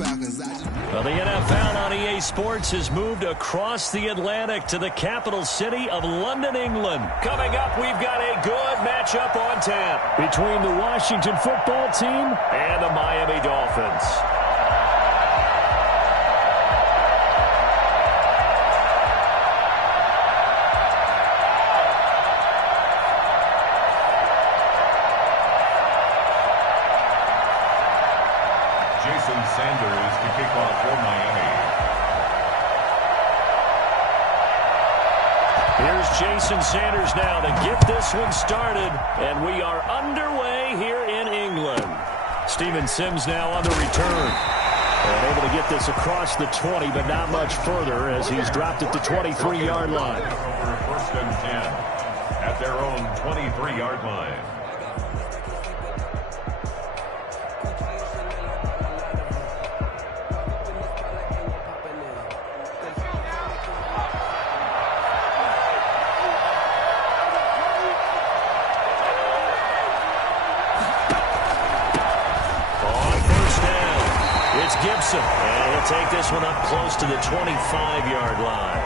Well, the NFL on EA Sports has moved across the Atlantic to the capital city of London, England. Coming up, we've got a good matchup on tap between the Washington football team and the Miami Dolphins. Jason Sanders to kick off for Miami. Here's Jason Sanders now to get this one started, and we are underway here in England. Steven Sims now on the return. And able to get this across the 20, but not much further as he's dropped it to 23-yard line. First and 10 at their own 23-yard line. And he'll take this one up close to the 25-yard line.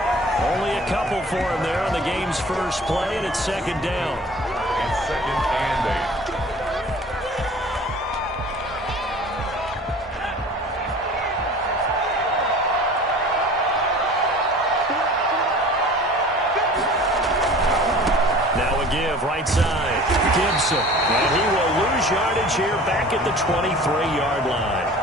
Only a couple for him there on the game's first play, and it's second down. It's second and 8. Now a give, right side. Gibson. And he will lose yardage here back at the 23-yard line.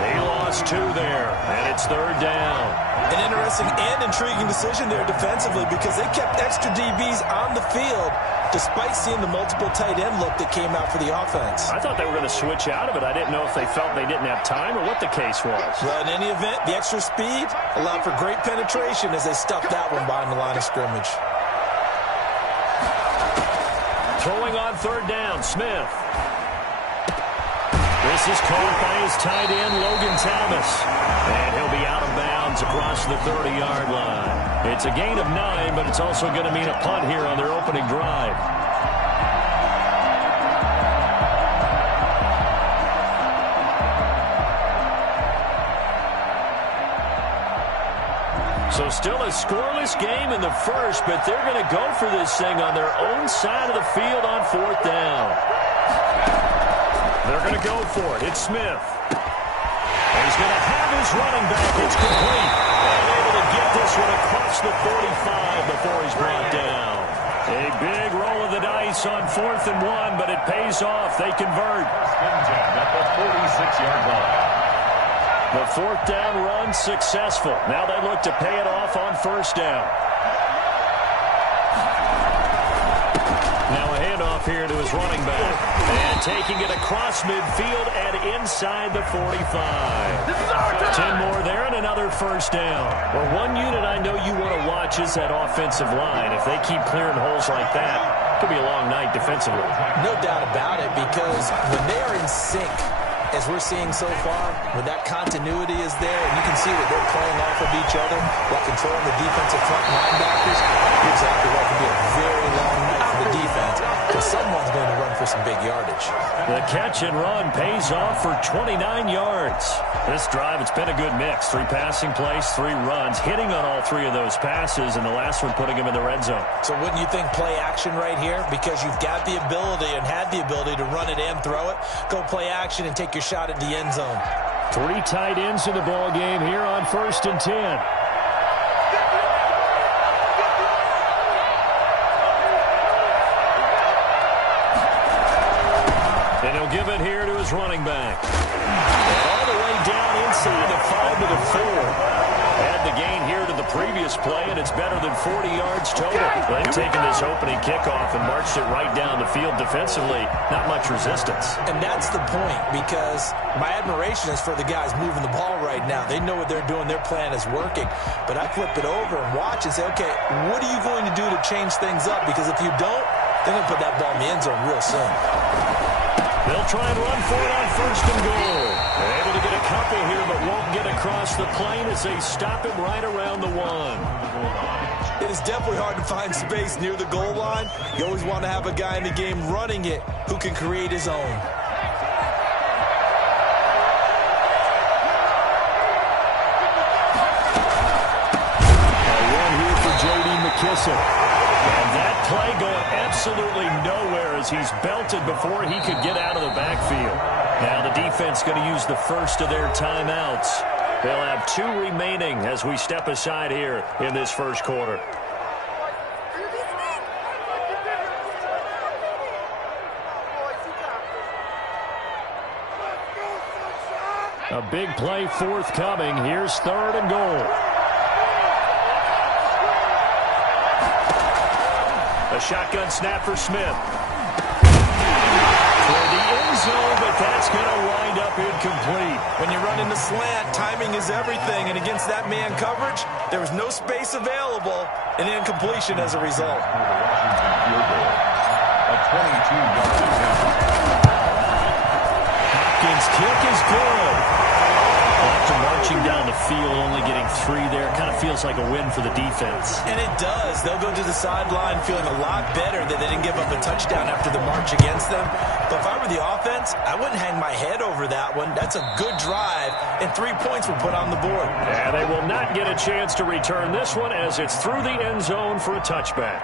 They lost 2 there, and it's third down. An interesting and intriguing decision there defensively because they kept extra DBs on the field despite seeing the multiple tight end look that came out for the offense. I thought they were going to switch out of it. I didn't know if they felt they didn't have time or what the case was. Well, in any event, the extra speed allowed for great penetration as they stuffed that one behind the line of scrimmage. Throwing on third down, Smith. This is caught by his tight end, Logan Thomas. And he'll be out of bounds across the 30-yard line. It's a gain of 9, but it's also going to mean a punt here on their opening drive. So still a scoreless game in the first, but they're going to go for this thing on their own side of the field on fourth down. They're going to go for it. It's Smith. And he's going to have his running back. It's complete. And able to get this one across the 45 before he's brought down. A big roll of the dice on 4th and 1, but it pays off. They convert. At the 46-yard line. The fourth down run successful. Now they look to pay it off on first down. Now a handoff here to his running back. And taking it across midfield and inside the 45. 10 more there and another first down. Well, one unit I know you want to watch is that offensive line. If they keep clearing holes like that, it could be a long night defensively. No doubt about it, because when they are in sync, as we're seeing so far, when that continuity is there, and you can see that they're playing off of each other while controlling the defensive front linebackers, you're exactly right. It could be a very long night for the defense, because someone's going to run for some big yardage. The catch and run pays off for 29 yards. This drive, it's been a good mix. 3 passing plays, 3 runs, hitting on all 3 of those passes, and the last one putting him in the red zone. So wouldn't you think play action right here? Because you've got the ability and had the ability to run it and throw it. Go play action and take your shot at the end zone. 3 tight ends in the ball game here on 1st and 10. And he'll give it here to his running back. And all the way down inside the 5 to the 4. Had the gain here to the previous play, and it's better than 40 yards total. They've taken this opening kickoff and marched it right down the field defensively. Not much resistance. And that's the point, because my admiration is for the guys moving the ball right now. They know what they're doing. Their plan is working. But I flip it over and watch and say, okay, what are you going to do to change things up? Because if you don't, they're going to put that ball in the end zone real soon. They'll try and run for it on 1st and goal. They're able to get a couple here, but won't get across the plane as they stop him right around the 1. It is definitely hard to find space near the goal line. You always want to have a guy in the game running it who can create his own. miss it. And that play going absolutely nowhere as he's belted before he could get out of the backfield. Now the defense going to use the first of their timeouts. They'll have 2 remaining as we step aside here in this first quarter. A big play forthcoming. Here's 3rd and goal. A shotgun snap for Smith. For the end zone, but that's going to wind up incomplete. When you run in the slant, timing is everything, and against that man coverage, there was no space available, and incompletion as a result. A 22-yard attempt. Hopkins' kick is good. After marching down the field, only getting 3 there, kind of feels like a win for the defense. And it does. They'll go to the sideline feeling a lot better that they didn't give up a touchdown after the march against them. But if I were the offense, I wouldn't hang my head over that one. That's a good drive, and 3 points were put on the board. And they will not get a chance to return this one as it's through the end zone for a touchback.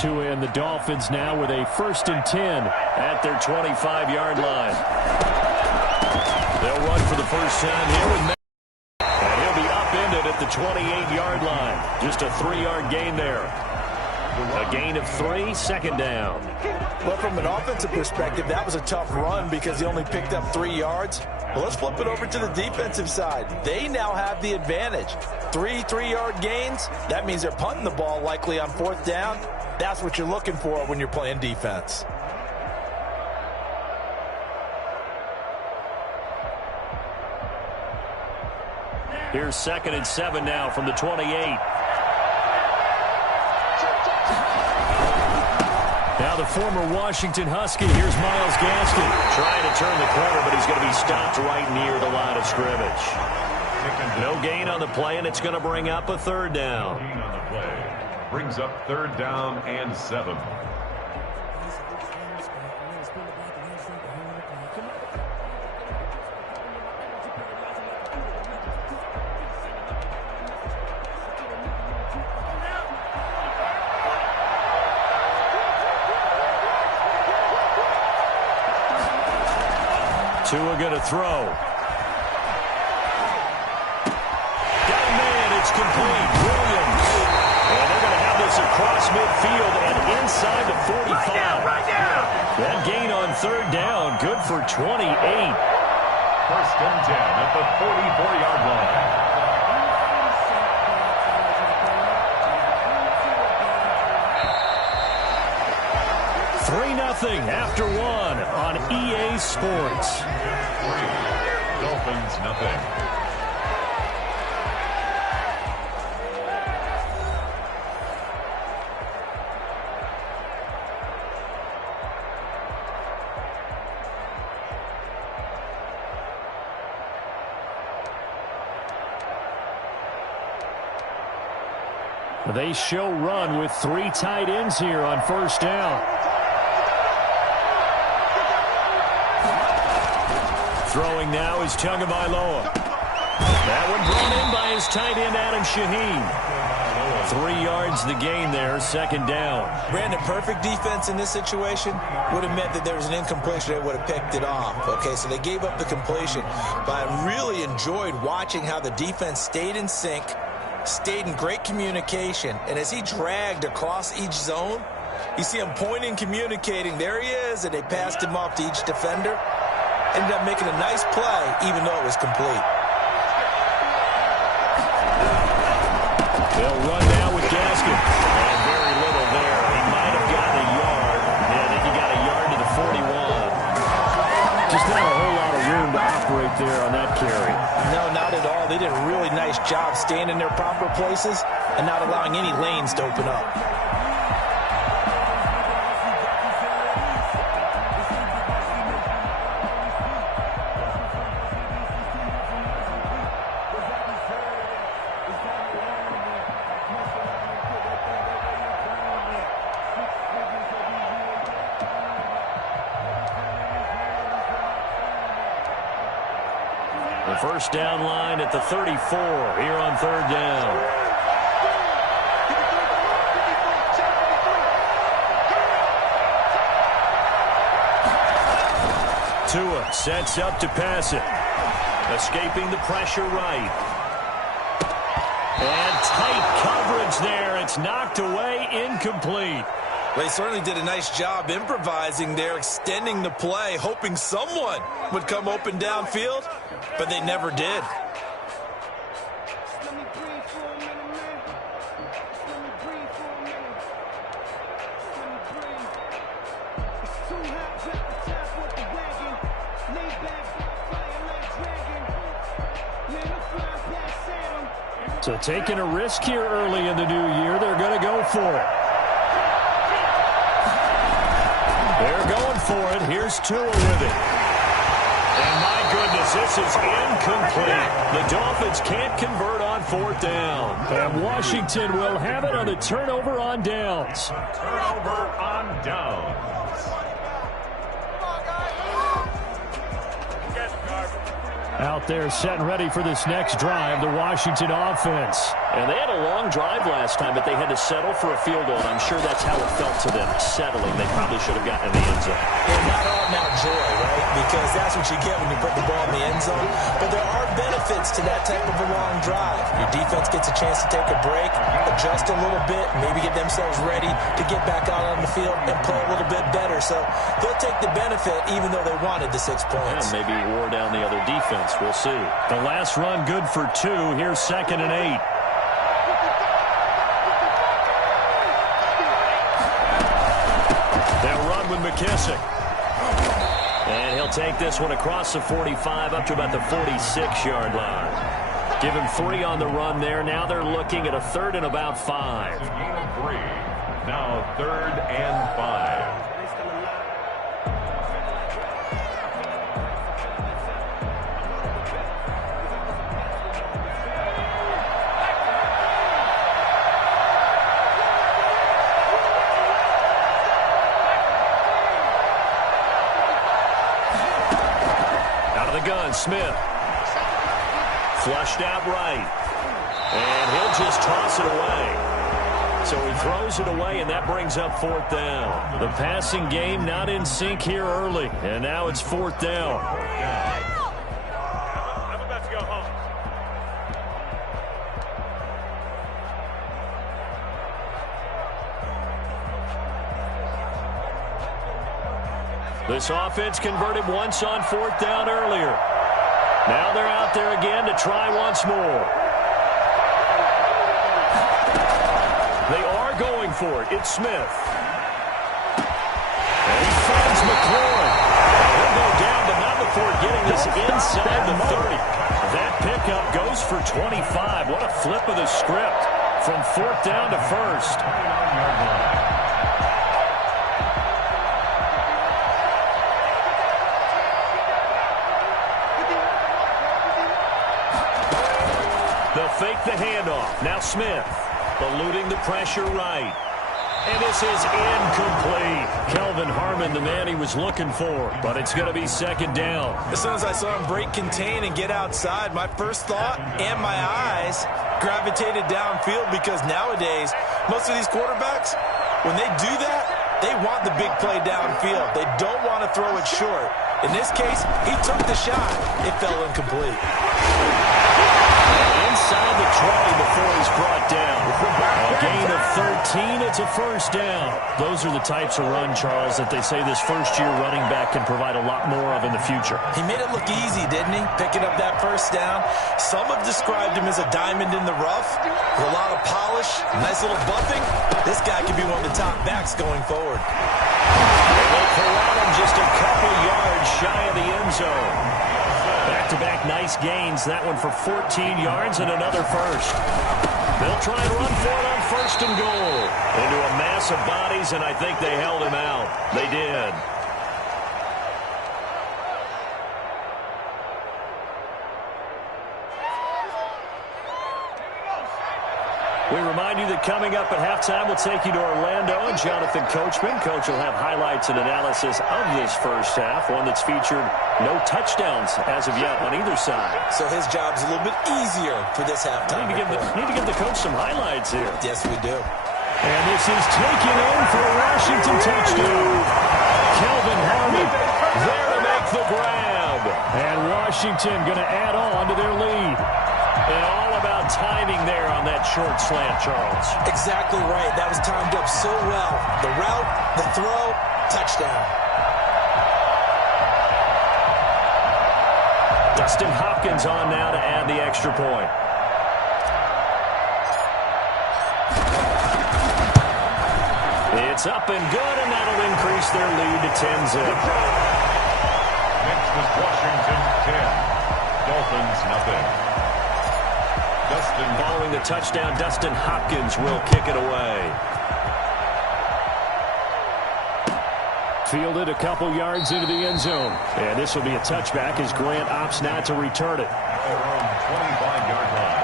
Tua and the Dolphins now with a 1st and 10 at their 25-yard line. They'll run for the first time here with Matt. And he'll be upended at the 28-yard line. Just a 3-yard gain there. A gain of 3, 2nd down. Well, from an offensive perspective, that was a tough run because he only picked up 3 yards. Well, let's flip it over to the defensive side. They now have the advantage. 3 3-yard gains. That means they're punting the ball likely on 4th down. That's what you're looking for when you're playing defense. Here's 2nd and 7 now from the 28. Now the former Washington Husky. Here's Myles Gaskin. Trying to turn the corner, but he's going to be stopped right near the line of scrimmage. No gain on the play, and it's going to bring up a 3rd down. Gain on the play. Brings up 3rd down and 7. Tua going to throw. Got a man. It's complete. Williams. And they're going to have this across midfield and inside the 45. Right down. That gain on 3rd down. Good for 28. 1st and 10 at the 44-yard line. After 1 on EA Sports. 3, Dolphins nothing. They show run with 3 tight ends here on 1st down. Throwing now is Tagovailoa. That one brought in by his tight end, Adam Shaheen. 3 yards the gain there, 2nd down. Brandon, perfect defense in this situation would have meant that there was an incompletion. They would have picked it off. Okay, so they gave up the completion. But I really enjoyed watching how the defense stayed in sync, stayed in great communication. And as he dragged across each zone, you see him pointing, communicating. There he is, and they passed him off to each defender. Ended up making a nice play, even though it was complete. They'll run now with Gaskin. And very little there. He might have gotten a yard. Yeah, I think he got a yard to the 41. Just not a whole lot of room to operate there on that carry. No, not at all. They did a really nice job staying in their proper places and not allowing any lanes to open up. First down line at the 34 here on third down. Tua sets up to pass it. Escaping the pressure right. And tight coverage there. It's knocked away, incomplete. They certainly did a nice job improvising there, extending the play, hoping someone would come open downfield, but they never did. So taking a risk here early in the new year, they're going to go for it. They're going for it. Here's Tua with it. And my goodness, this is incomplete. The Dolphins can't convert on fourth down. And Washington will have it on a turnover on downs. Turnover on downs. Out there set and ready for this next drive, the Washington offense. And they had a long drive last time, but they had to settle for a field goal. And I'm sure that's how it felt to them, settling. They probably should have gotten in the end zone. And not all now joy, right? Because that's what you get when you put the ball in the end zone. But there are benefits to that type of a long drive. Your defense gets a chance to take a break, adjust a little bit, maybe get themselves ready to get back out on the field and play a little bit better. So they'll take the benefit even though they wanted the 6 points. Yeah, maybe wore down the other defense. We'll see. The last run good for 2. Here's 2nd and 8. They'll run with McKissick. And he'll take this one across the 45 up to about the 46-yard line. Give him 3 on the run there. Now they're looking at a 3rd and about 5. Gain of 3. Now 3rd and 5. Smith. Flushed out right. And he'll just toss it away. So he throws it away, and that brings up 4th down. The passing game not in sync here early. And now it's 4th down. I'm about to go home. This offense converted once on 4th down earlier. Now they're out there again to try once more. They are going for it. It's Smith. And he finds McLaurin. He'll go down, but not before getting this inside the 30. That pickup goes for 25. What a flip of the script from 4th down to 1st. Fake the handoff. Now Smith eluding the pressure right. And this is incomplete. Kelvin Harmon, the man he was looking for. But it's going to be 2nd down. As soon as I saw him break contain and get outside, my first thought and my eyes gravitated downfield because nowadays, most of these quarterbacks, when they do that, they want the big play downfield. They don't want to throw it short. In this case, he took the shot. It fell incomplete. Inside the 20 before he's brought down. A gain of 13. It's a 1st down. Those are the types of run, Charles, that they say this first-year running back can provide a lot more of in the future. He made it look easy, didn't he? Picking up that 1st down. Some have described him as a diamond in the rough with a lot of polish, nice little buffing. This guy could be one of the top backs going forward. They corral him just a couple yards shy of the end zone. Back-to-back nice gains. That one for 14 yards and another 1st. They'll try and run for it on 1st and goal. Into a mass of bodies, and I think they held him out. They did. We remind you that coming up at halftime, we'll take you to Orlando and Jonathan Coachman. Coach will have highlights and analysis of this first half, one that's featured no touchdowns as of yet on either side. So his job's a little bit easier for this halftime. Need to give the coach some highlights here. Yes, we do. And this is taken in for a Washington touchdown. Kelvin Harmon there to make the grab. And Washington going to add on to their lead. And all about timing there on that short slant, Charles. Exactly right. That was timed up so well. The route, the throw, touchdown. Dustin Hopkins on now to add the extra point. It's up and good, and that'll increase their lead to 10-zip. Next is Washington 10. Dolphins nothing. Following the touchdown, Dustin Hopkins will kick it away. Fielded a couple yards into the end zone. And this will be a touchback as Grant opts not to return it. Around 25-yard line.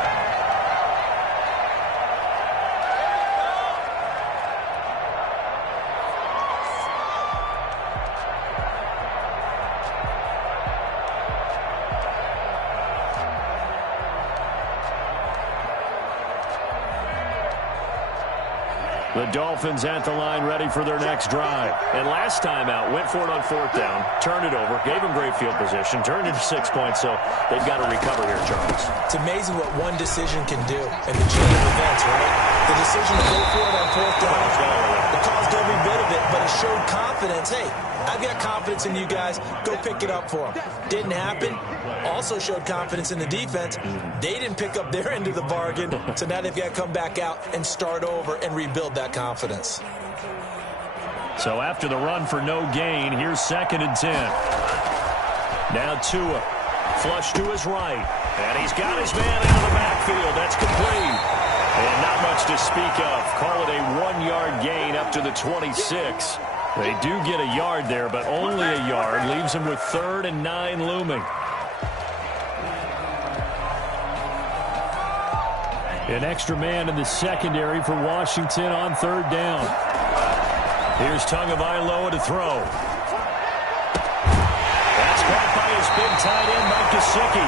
The Dolphins at the line ready for their next drive. And last time out, went for it on fourth down, turned it over, gave them great field position, turned it to 6 points, so they've got to recover here, Charles. It's amazing what one decision can do in the chain of events, right? The decision to go for it on fourth down, it caused every bit of it, but it showed confidence. Hey, I've got confidence in you guys. Go pick it up for them. Didn't happen. Also showed confidence in the defense. They didn't pick up their end of the bargain, so now they've got to come back out and start over and rebuild that confidence. So after the run for no gain, here's 2nd and 10. Now Tua, flush to his right, and he's got his man out of the backfield. That's complete. And not much to speak of. Call it a 1-yard gain up to the 26. They do get a yard there, but only a yard. Leaves them with 3rd and 9 looming. An extra man in the secondary for Washington on 3rd down. Here's Tagovailoa to throw. That's caught by his big tight end, Mike Gesicki.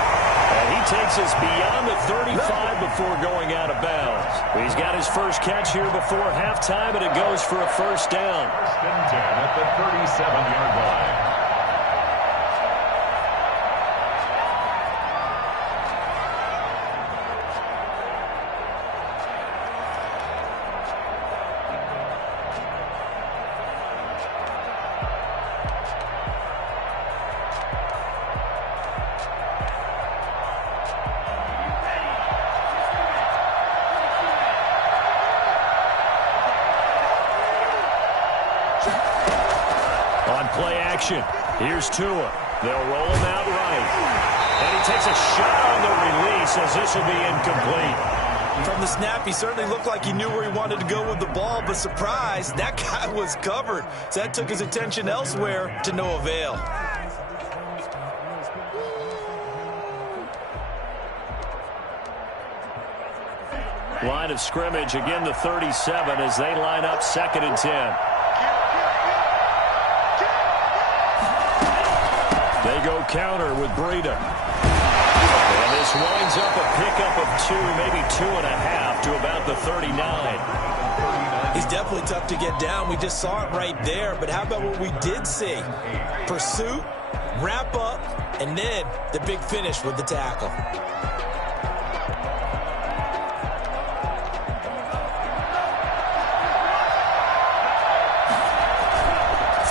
And he takes us beyond the 35 before going out of bounds. He's got his first catch here before halftime, and it goes for a first down. 1st and 10 at the 37-yard line. Here's Tua. They'll roll him out right. And he takes a shot on the release as this will be incomplete. From the snap, he certainly looked like he knew where he wanted to go with the ball, but surprise, that guy was covered. So that took his attention elsewhere to no avail. Line of scrimmage, again the 37 as they line up 2nd and 10. They go counter with Breida. And this winds up a pickup of 2, maybe 2.5 to about the 39. He's definitely tough to get down. We just saw it right there. But how about what we did see? Pursuit, wrap up, and then the big finish with the tackle.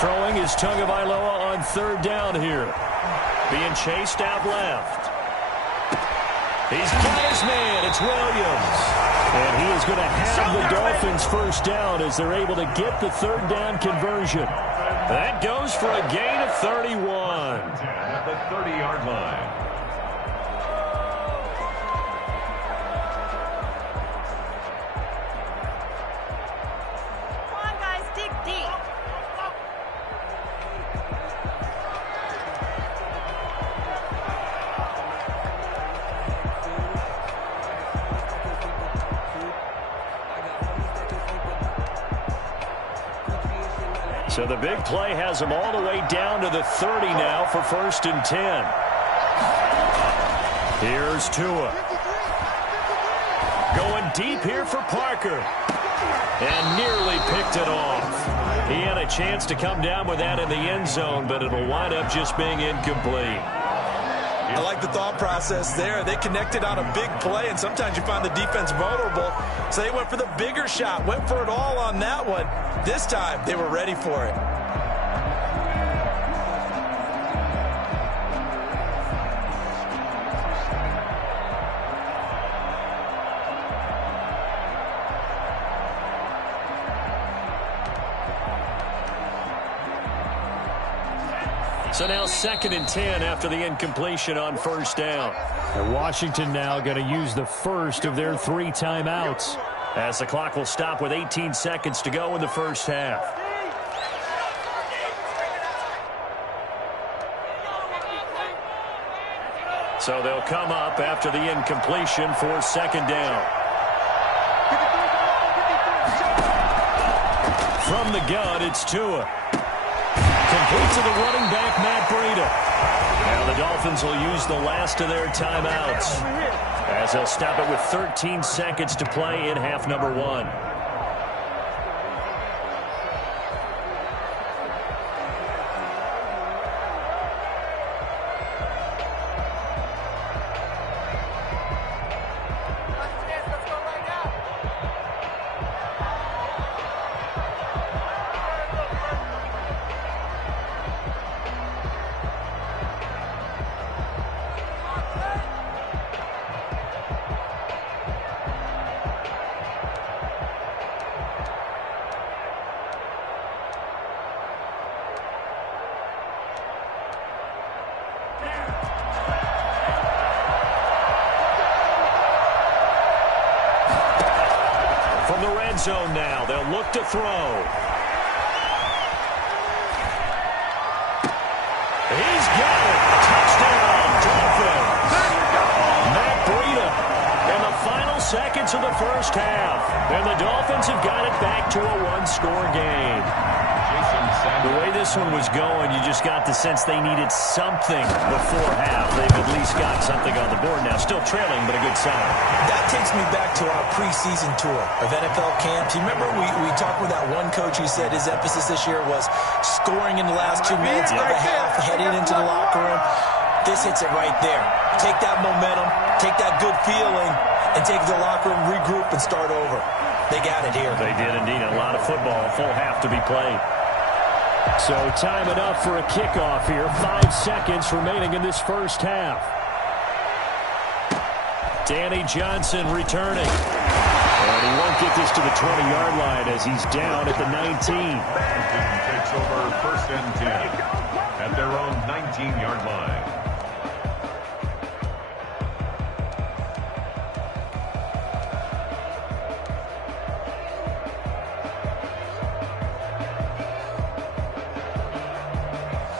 Throwing is Tagovailoa on 3rd down here. Being chased out left. He's got his man. It's Williams. And he is going to have the Dolphins first down as they're able to get the 3rd down conversion. That goes for a gain of 31. At the 30-yard line. So the big play has them all the way down to the 30 now for 1st and 10. Here's Tua. Going deep here for Parker. And nearly picked it off. He had a chance to come down with that in the end zone, but it'll wind up just being incomplete. I like the thought process there. They connected on a big play, and sometimes you find the defense vulnerable. So they went for the bigger shot, went for it all on that one. This time, they were ready for it. So now 2nd and 10 after the incompletion on 1st down. And Washington now going to use the first of their 3 timeouts. As the clock will stop with 18 seconds to go in the first half. So they'll come up after the incompletion for 2nd down. From the gun, it's Tua. Complete to the running back, Matt Breida. Now the Dolphins will use the last of their timeouts, as they'll stop it with 13 seconds to play in half number 1. From the red zone now, they'll look to throw. He's got it. Touchdown, Dolphins. Matt Breida in the final seconds of the first half. And the Dolphins have got it back to a 1-score game. The way this one was going, you just got the sense they needed something before half. They've at least got something on the board now. Still trailing, but a good sign. That takes me back to our preseason tour of NFL camps. You remember we talked with that one coach who said his emphasis this year was scoring in the last 2 minutes of a half, heading into the locker room. This hits it right there. Take that momentum, take that good feeling, and take the locker room, regroup, and start over. They got it here. They did indeed. A lot of football, a full half to be played. So time enough for a kickoff here. 5 seconds remaining in this first half. Danny Johnson returning. And he won't get this to the 20-yard line as he's down at the 19. Washington takes over 1st and 10 at their own 19-yard line.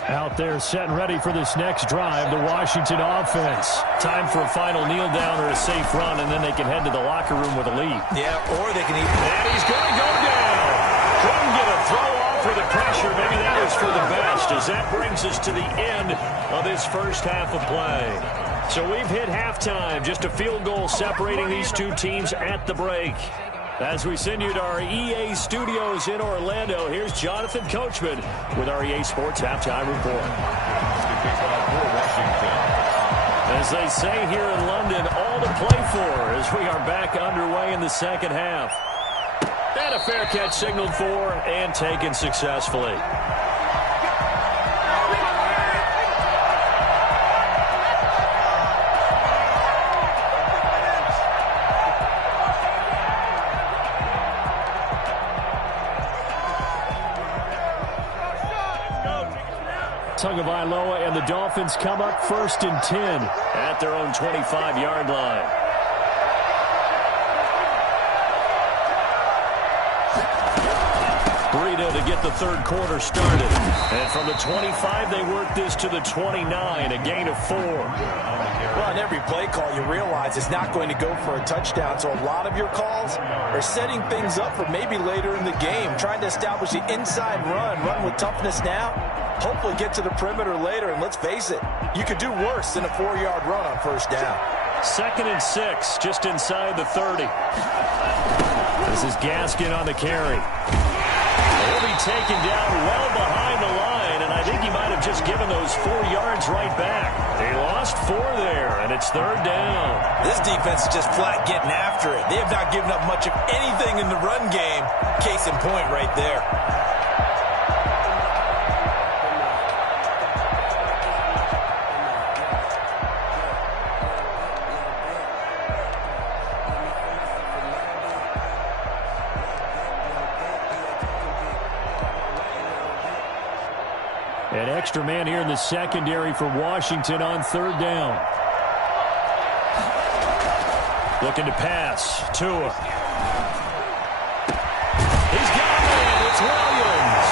Out there set and ready for this next drive, the Washington offense. Time for a final kneel down or a safe run, and then they can head to the locker room with a lead. Yeah, or they can even... And he's going to go down. Couldn't get a throw off for the pressure. Maybe that was for the best, as that brings us to the end of this first half of play. So we've hit halftime. Just a field goal separating these two teams at the break. As we send you to our EA studios in Orlando, here's Jonathan Coachman with our EA Sports Halftime Report. As they say here in London, all to play for as we are back underway in the second half. And a fair catch signaled for and taken successfully. Tagovailoa and the Dolphins come up 1st and 10 at their own 25-yard line. to get the third quarter started. And from the 25, they work this to the 29, a gain of 4. Well, on every play call, you realize it's not going to go for a touchdown, so a lot of your calls are setting things up for maybe later in the game, trying to establish the inside run with toughness now, hopefully get to the perimeter later, and let's face it, you could do worse than a 4-yard run on first down. 2nd and 6, just inside the 30. This is Gaskin on the carry. He'll be taken down well behind the line, and I think he might have just given those 4 yards right back. They lost 4 there, and it's 3rd down. This defense is just flat getting after it. They have not given up much of anything in the run game. Case in point right there. An extra man here in the secondary for Washington on 3rd down. Looking to pass. Tua. He's got a man. It's Williams.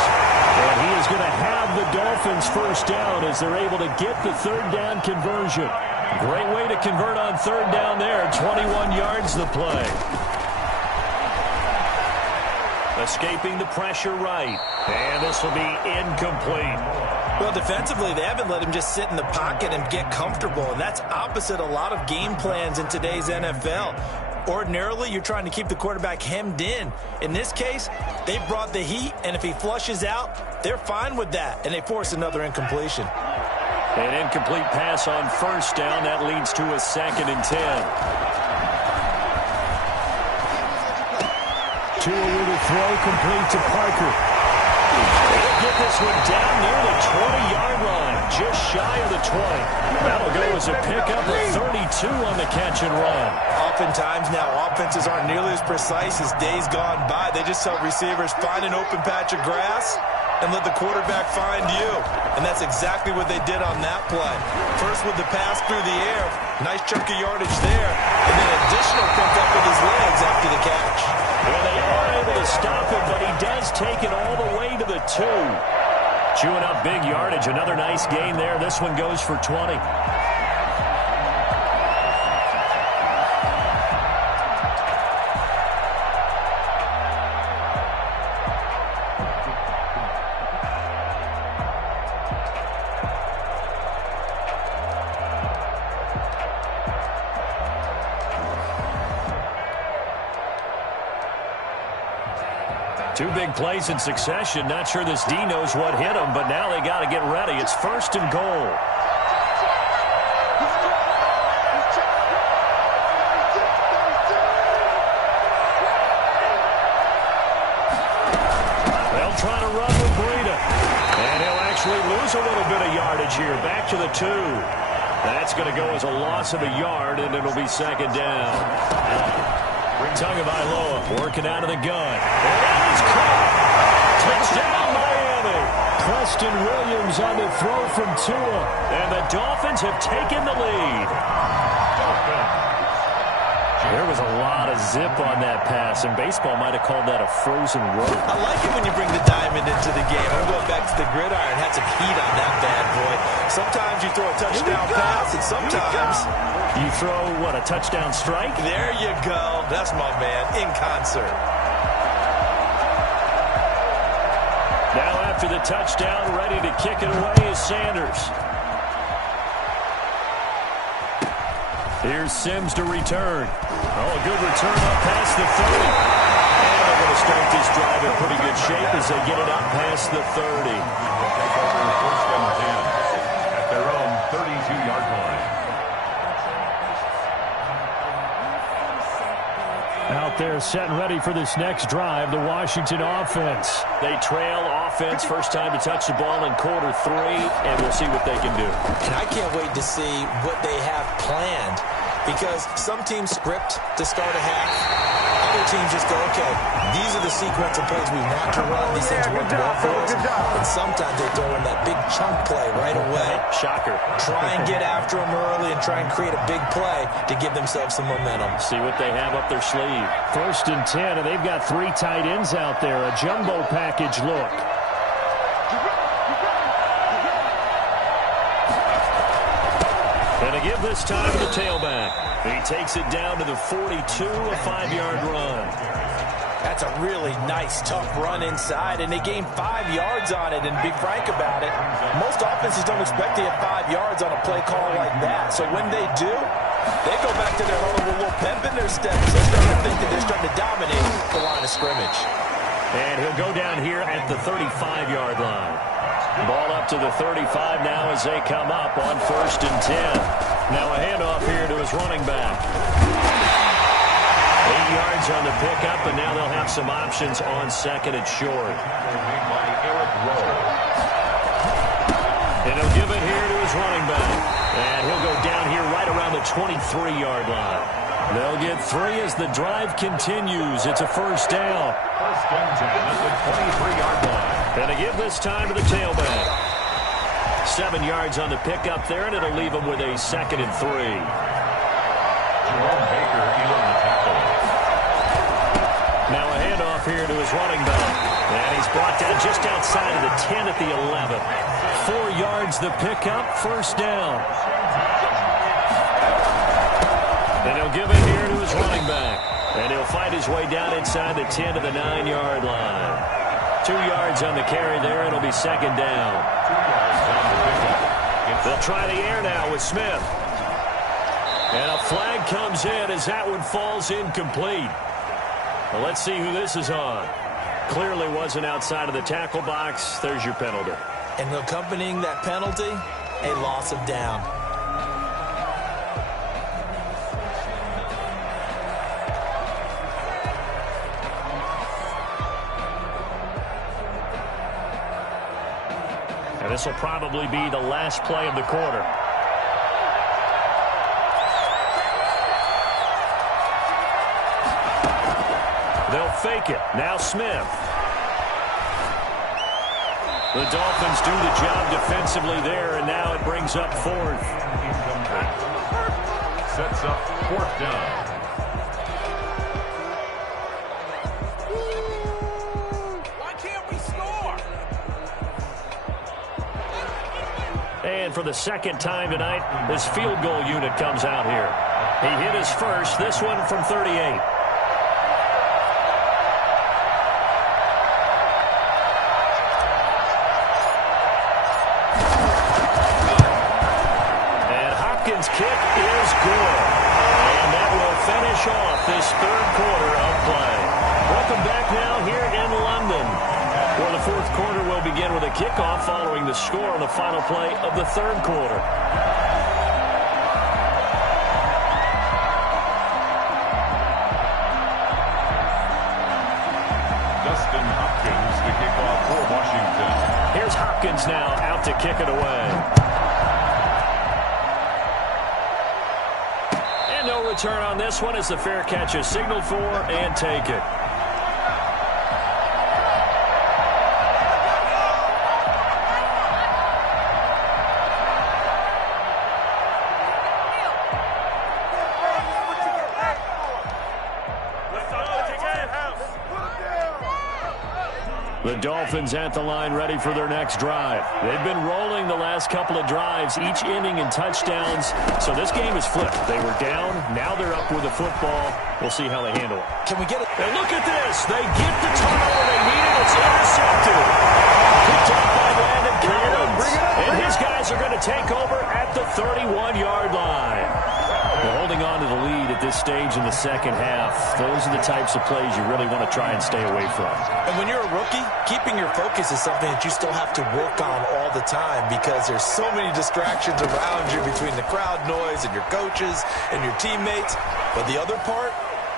And he is going to have the Dolphins first down as they're able to get the 3rd down conversion. Great way to convert on 3rd down there. 21 yards the play. Escaping the pressure right. And this will be incomplete. Well, defensively, they haven't let him just sit in the pocket and get comfortable, and that's opposite a lot of game plans in today's NFL. Ordinarily, you're trying to keep the quarterback hemmed in. In this case, they brought the heat, and if he flushes out, they're fine with that, and they force another incompletion. An incomplete pass on first down. That leads to a 2nd and 10. Tua with a throw complete to Parker. They'll get this one down near the 20-yard line, just shy of the 20. That'll go as a pickup of 32 on the catch and run. Oftentimes now, offenses aren't nearly as precise as days gone by. They just tell receivers, find an open patch of grass and let the quarterback find you. And that's exactly what they did on that play. First with the pass through the air, nice chunk of yardage there, and then additional pickup with his legs after the catch. Well, they are able to stop him, but he does take it all the way to the 2. Chewing up big yardage. Another nice gain there. This one goes for 20. Two big plays in succession. Not sure this D knows what hit him, but now they got to get ready. It's 1st and goal. They'll try to run with Breida. And he'll actually lose a little bit of yardage here. Back to the 2. That's going to go as a loss of a yard, and it'll be 2nd down. Tagovailoa working out of the gun. And he's caught. Touchdown, Miami. Preston Williams on the throw from Tua. And the Dolphins have taken the lead. There was a lot of zip on that pass, and baseball might have called that a frozen rope. I like it when you bring the diamond into the game. I'm going back to the gridiron. Had some heat on that bad boy. Sometimes you throw a touchdown pass, and sometimes you throw, what, a touchdown strike? There you go. That's my man, in concert. Now after the touchdown, ready to kick it away is Sanders. Here's Sims to return. Oh, a good return up past the 30. And they're going to start this drive in pretty good shape as they get it up past the 30. First and 10 at their own 32-yard line. Out there set and ready for this next drive, the Washington offense. They trail offense, first time to touch the ball in quarter 3, and we'll see what they can do. And I can't wait to see what they have planned, because some teams script to start a half. other teams just go, okay, these are the sequence of plays we want to run. These things work well for us. And sometimes they throw in that big chunk play right away. Shocker. Try and get after them early and try and create a big play to give themselves some momentum. See what they have up their sleeve. 1st and 10, and they've got 3 tight ends out there. A jumbo package look. And to give this time to the tailback. He takes it down to the 42, a 5-yard run. That's a really nice, tough run inside, and they gained 5 yards on it. And to be frank about it, most offenses don't expect to get 5 yards on a play call like that. So when they do, they go back to their huddle with a little pep in their steps. They're starting to think that they're starting to dominate the line of scrimmage. And he'll go down here at the 35-yard line. Ball up to the 35 now as they come up on 1st and 10. Now a handoff here to his running back. 8 yards on the pickup, and now they'll have some options on 2nd and short. Made by Eric Rowe. And he'll give it here to his running back. And he'll go down here right around the 23-yard line. They'll get 3 as the drive continues. It's a 1st down. 1st and 10 at the 23-yard line. And to give this time to the tailback. 7 yards on the pickup there, and it'll leave him with a 2nd and 3. Jerome Baker in on the tackle. Now a handoff here to his running back. And he's brought down just outside of the 10 at the 11. 4 yards the pickup, 1st down. And he'll give it here to his running back. And he'll fight his way down inside the 10 to the 9-yard line. 2 yards on the carry there. It'll be 2nd down. 2 yards on the pickup. They'll try the air now with Smith. And a flag comes in as that one falls incomplete. Well, let's see who this is on. Clearly wasn't outside of the tackle box. There's your penalty. And accompanying that penalty, a loss of down. And this will probably be the last play of the quarter. They'll fake it. Now Smith. The Dolphins do the job defensively there, and now it brings up 4th. Incomplete. Sets up 4th down. And for the 2nd time tonight, this field goal unit comes out here. He hit his first, this one from 38. And Hopkins' kick is good. And that will finish off this 3rd quarter of play. Welcome back now here in London, where the 4th quarter will begin with a kickoff following the score on the final play of the 3rd quarter. Dustin Hopkins to kick off for Washington. Here's Hopkins now out to kick it away. And no return on this one as the fair catch is signaled for and taken. The Dolphins at the line ready for their next drive. They've been rolling the last couple of drives, each ending in touchdowns. So this game is flipped. They were down. Now they're up with the football. We'll see how they handle it. Can we get it? And look at this. They get the turnover they needed. It's intercepted. Picked up by Landon Collins. And his guys are going to take over at the 31-yard line. They're holding on to the lead at this stage in the 2nd half. Those are the types of plays you really want to try and stay away from. And when you're a rookie, keeping your focus is something that you still have to work on all the time because there's so many distractions around you between the crowd noise and your coaches and your teammates. But the other part,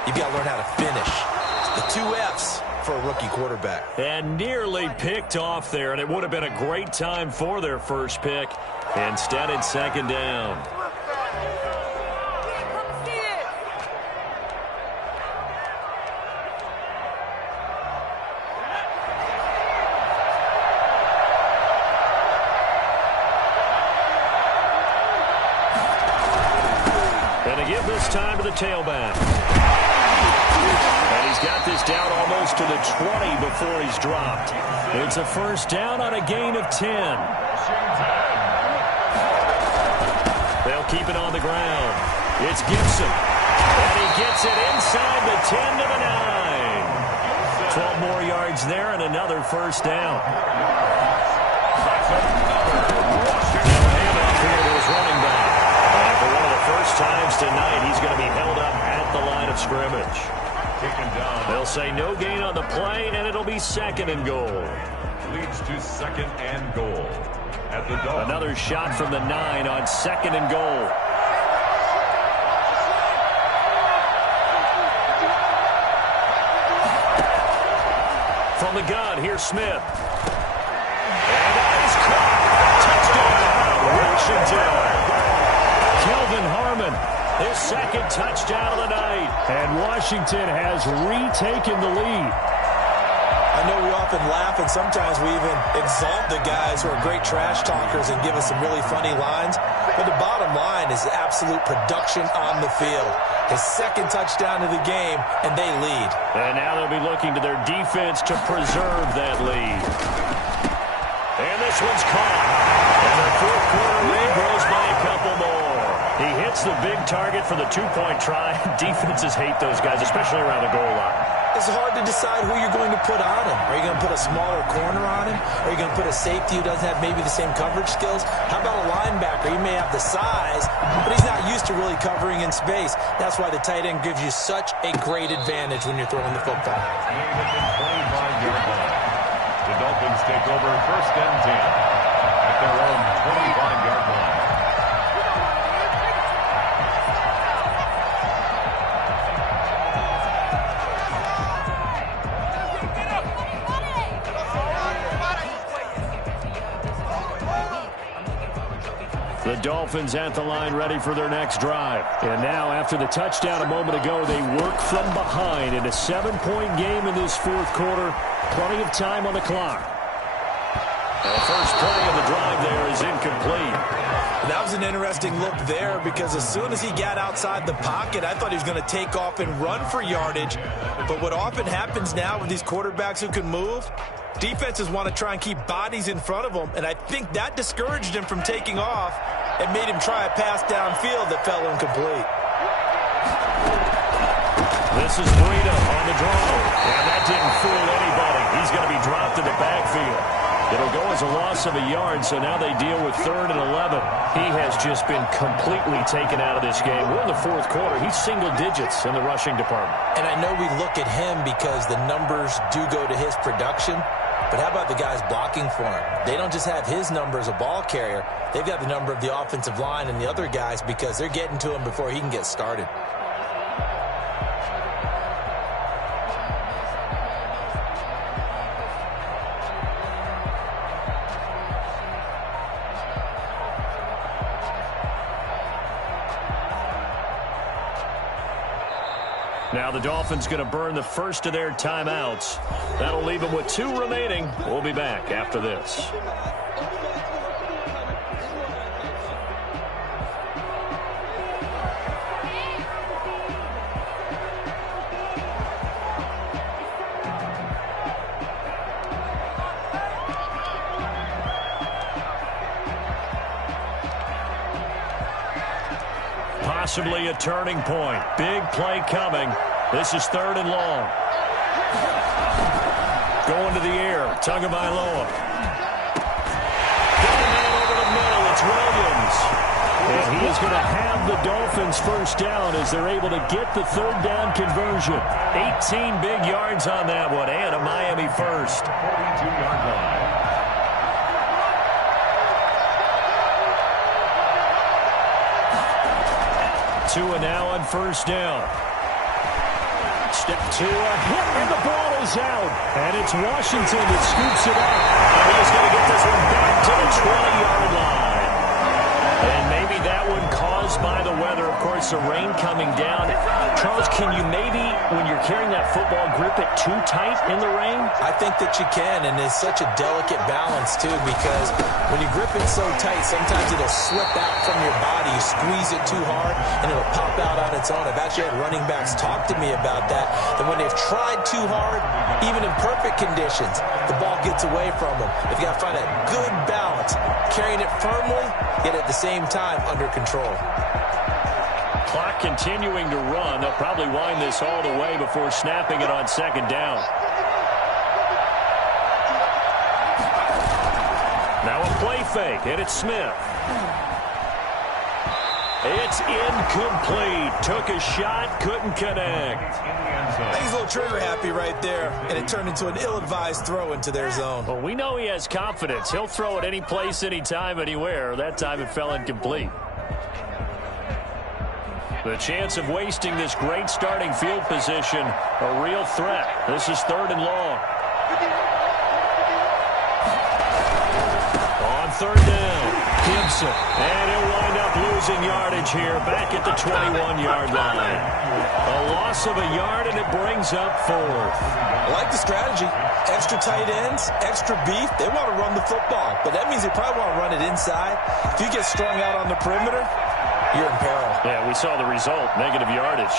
you've got to learn how to finish. The 2 F's for a rookie quarterback. And nearly picked off there, and it would have been a great time for their first pick. Instead, it's 2nd down. the tailback. And he's got this down almost to the 20 before he's dropped. It's a first down on a gain of 10. They'll keep it on the ground. It's Gibson. And he gets it inside the 10 to the 9. 12 more yards there and another first down. Handoff here to his running back. And for one of the first times tonight, he's going to be held up at the line of scrimmage. They'll say no gain on the play, and it'll be second and goal. Leads to second and goal. At the Dolphins. Another shot from the 9 on second and goal. From the gun, here's Smith. And that is caught. Touchdown, Washington. Kelvin Harmon, his second touchdown of the night. And Washington has retaken the lead. I know we often laugh, and sometimes we even exalt the guys who are great trash talkers and give us some really funny lines. But the bottom line is absolute production on the field. His second touchdown of the game, and they lead. And now they'll be looking to their defense to preserve that lead. And this one's caught. And the fourth quarter lead grows by a couple more. He hits the big target for the two-point try. Defenses hate those guys, especially around the goal line. It's hard to decide who you're going to put on him. Are you going to put a smaller corner on him? Are you going to put a safety who doesn't have maybe the same coverage skills? How about a linebacker? He may have the size, but he's not used to really covering in space. That's why the tight end gives you such a great advantage when you're throwing the football. The Dolphins take over first and 10 at their own 25-yard line. The Dolphins at the line ready for their next drive. And now, after the touchdown a moment ago, they work from behind in a 7-point game in this fourth quarter. Plenty of time on the clock. The first play of the drive there is incomplete. That was an interesting look there because as soon as he got outside the pocket, I thought he was going to take off and run for yardage. But what often happens now with these quarterbacks who can move, defenses want to try and keep bodies in front of them, and I think that discouraged him from taking off and made him try a pass downfield that fell incomplete. This is Breida on the draw, and that didn't fool anybody. He's going to be dropped in the backfield. It'll go as a loss of a yard, so now they deal with 3rd and 11. He has just been completely taken out of this game. We're in the fourth quarter. He's single digits in the rushing department. And I know we look at him because the numbers do go to his production, but how about the guys blocking for him? They don't just have his number as a ball carrier. They've got the number of the offensive line and the other guys because they're getting to him before he can get started. Now the Dolphins going to burn the first of their timeouts. That'll leave them with 2 remaining. We'll be back after this. Possibly a turning point. Big play coming. This is 3rd and long. Going to the air. Tagovailoa. Got a man over the middle. It's Williams. And he is going to have the Dolphins first down as they're able to get the 3rd down conversion. 18 big yards on that one and a Miami first. 42-yard line. 2 and now on first down. Step 2, a hit, and the ball is out. And it's Washington that scoops it up. And he's going to get this one back to the 20-yard line. And maybe that one caused by the weather. Of course, the rain coming down. Charles, can you maybe, when you're carrying that football, grip it too tight in the rain? I think that you can, and it's such a delicate balance, too, because when you grip it so tight, sometimes it'll slip out from your body. You squeeze it too hard, and it'll pop out on its own. I've actually had running backs talk to me about that, that when they've tried too hard, even in perfect conditions, the ball gets away from them. You've got to find a good balance, carrying it firmly, yet at the same time under control. Clock continuing to run. They'll probably wind this all the way before snapping it on second down. Now a play fake, and it's Smith. It's incomplete. Took a shot, couldn't connect. I think he's a little trigger happy right there, and it turned into an ill-advised throw into their zone. Well, we know he has confidence. He'll throw it any place, anytime, anywhere. That time it fell incomplete. The chance of wasting this great starting field position, a real threat. This is 3rd and long. On 3rd down, Gibson. And he'll wind up losing yardage here back at the 21-yard line. A loss of a yard, and it brings up 4th. I like the strategy. Extra tight ends, extra beef. They want to run the football, but that means they probably want to run it inside. If you get strung out on the perimeter, you're in peril. Yeah, we saw the result, negative yardage.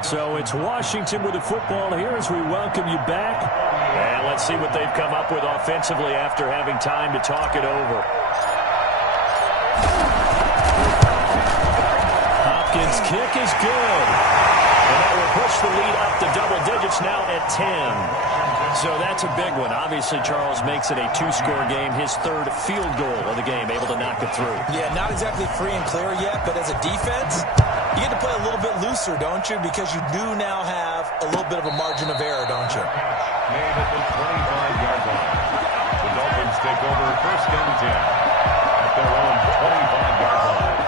So it's Washington with the football here as we welcome you back. And let's see what they've come up with offensively after having time to talk it over. Hopkins' kick is good. And that will push the lead up to double digits now at 10. So that's a big one. Obviously, Charles makes it a 2-score game. His 3rd field goal of the game, able to knock it through. Yeah, not exactly free and clear yet, but as a defense, you get to play a little bit looser, don't you? Because you do now have a little bit of a margin of error, don't you? Made at the 25-yard line. The Dolphins take over 1st and 10 at their own 25-yard line.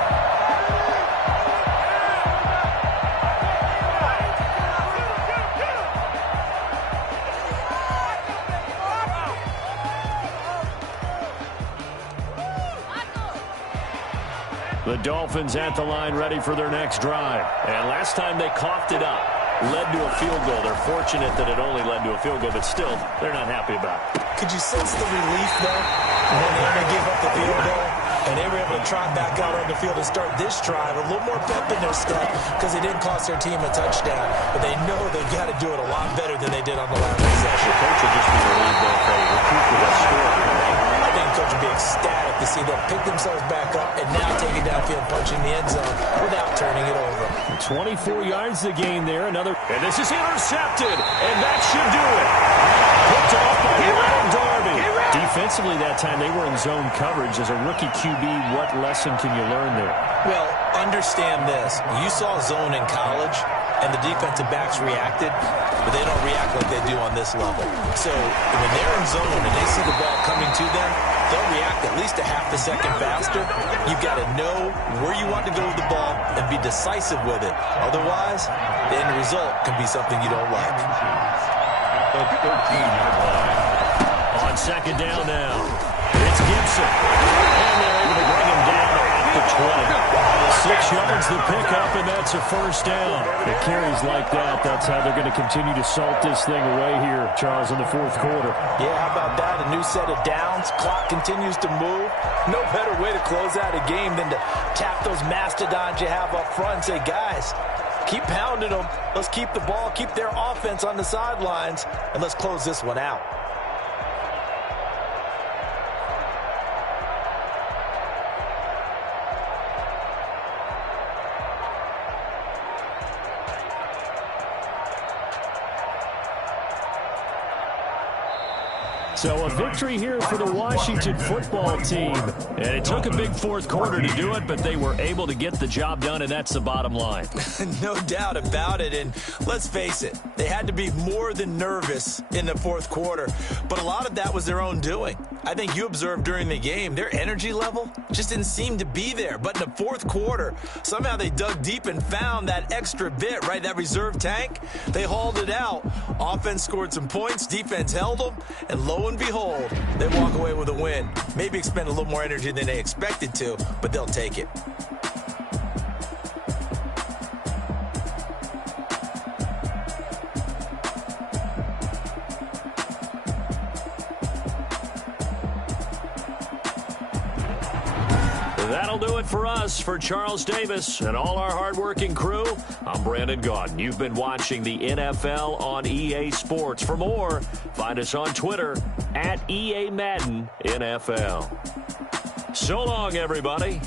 The Dolphins at the line ready for their next drive. And last time they coughed it up, led to a field goal. They're fortunate that it only led to a field goal, but still, they're not happy about it. Could you sense the relief, though, when they had to give up the field goal? And they were able to trot back out on the field and start this drive. A little more pep in their step because they didn't cost their team a touchdown. But they know they've got to do it a lot better than they did on the last possession. The coach will just be relieved that they recoup with that score here. I think the coach would be ecstatic to see them pick themselves back up and now take it downfield, punching the end zone without turning it over. 24 yards the gain there. Another. And this is intercepted. And that should do it. Picked off by Ronald Darby. Defensively that time, they were in zone coverage. As a rookie QB, what lesson can you learn there? Well, understand this. You saw zone in college, and the defensive backs reacted, but they don't react like they do on this level. So when they're in zone and they see the ball coming to them, they'll react at least a half a second faster. You've got to know where you want to go with the ball and be decisive with it. Otherwise, the end result can be something you don't like. At the 13-yard line. On second down now, it's Gibson. And they're able to bring him down at the 20. 6 yards the pickup, and that's a 1st down. The carries like that, that's how they're going to continue to salt this thing away here, Charles, in the 4th quarter. Yeah, how about that? A new set of downs. Clock continues to move. No better way to close out a game than to tap those mastodons you have up front and say, guys, keep pounding them. Let's keep the ball, keep their offense on the sidelines, and let's close this one out. So a victory here for the Washington football team. And it took a big fourth quarter to do it, but they were able to get the job done, and that's the bottom line. No doubt about it. And let's face it, they had to be more than nervous in the fourth quarter. But a lot of that was their own doing. I think you observed during the game, their energy level just didn't seem to be there. But in the fourth quarter, somehow they dug deep and found that extra bit, right, that reserve tank. They hauled it out. Offense scored some points, defense held them, and lo and behold, they walk away with a win. Maybe expend a little more energy than they expected to, but they'll take it. That'll do it for us. For Charles Davis and all our hardworking crew, I'm Brandon Gaudin. You've been watching the NFL on EA Sports. For more, find us on Twitter at EA Madden NFL. So long, everybody.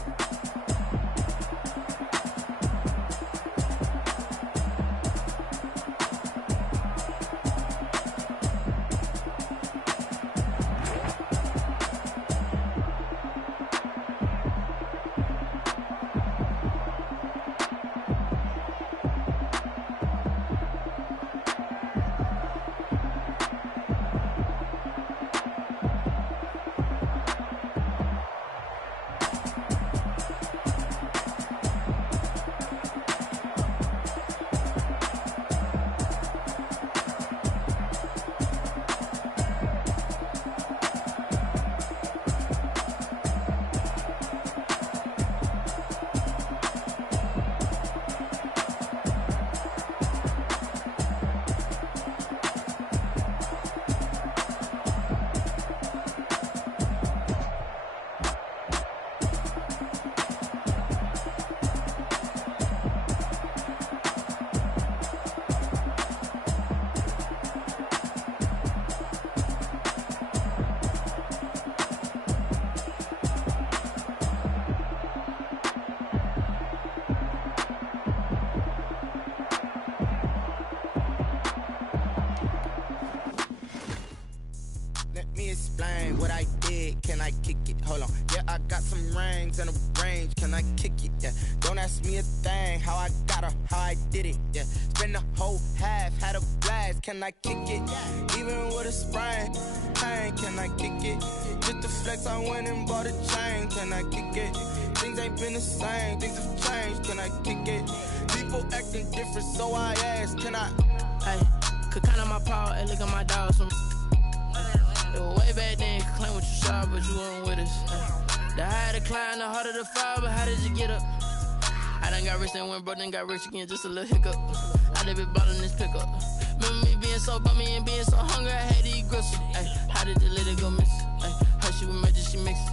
Explain what I did, can I kick it? Hold on, yeah, I got some rings and a range, can I kick it? Yeah, don't ask me a thing, how I got her, how I did it. Yeah, spend the whole half, had a blast, can I kick it? Even with a sprain, pain, can I kick it? Just the flex, I went and bought a chain, can I kick it? Things ain't been the same, things have changed, can I kick it? People acting different, so I ask, can I? Hey, could count on my power, and look at my dogs from. Way back then, you could claim what you saw, but you weren't with us. The higher the climb, the harder the fall, but how did you get up? I done got rich and went broke, then got rich again, just a little hiccup. I done been ballin' this pickup. Remember me being so bummy and being so hungry, I had to eat gristle. Ay, how did the lady go miss? Her she was magic, she mixed.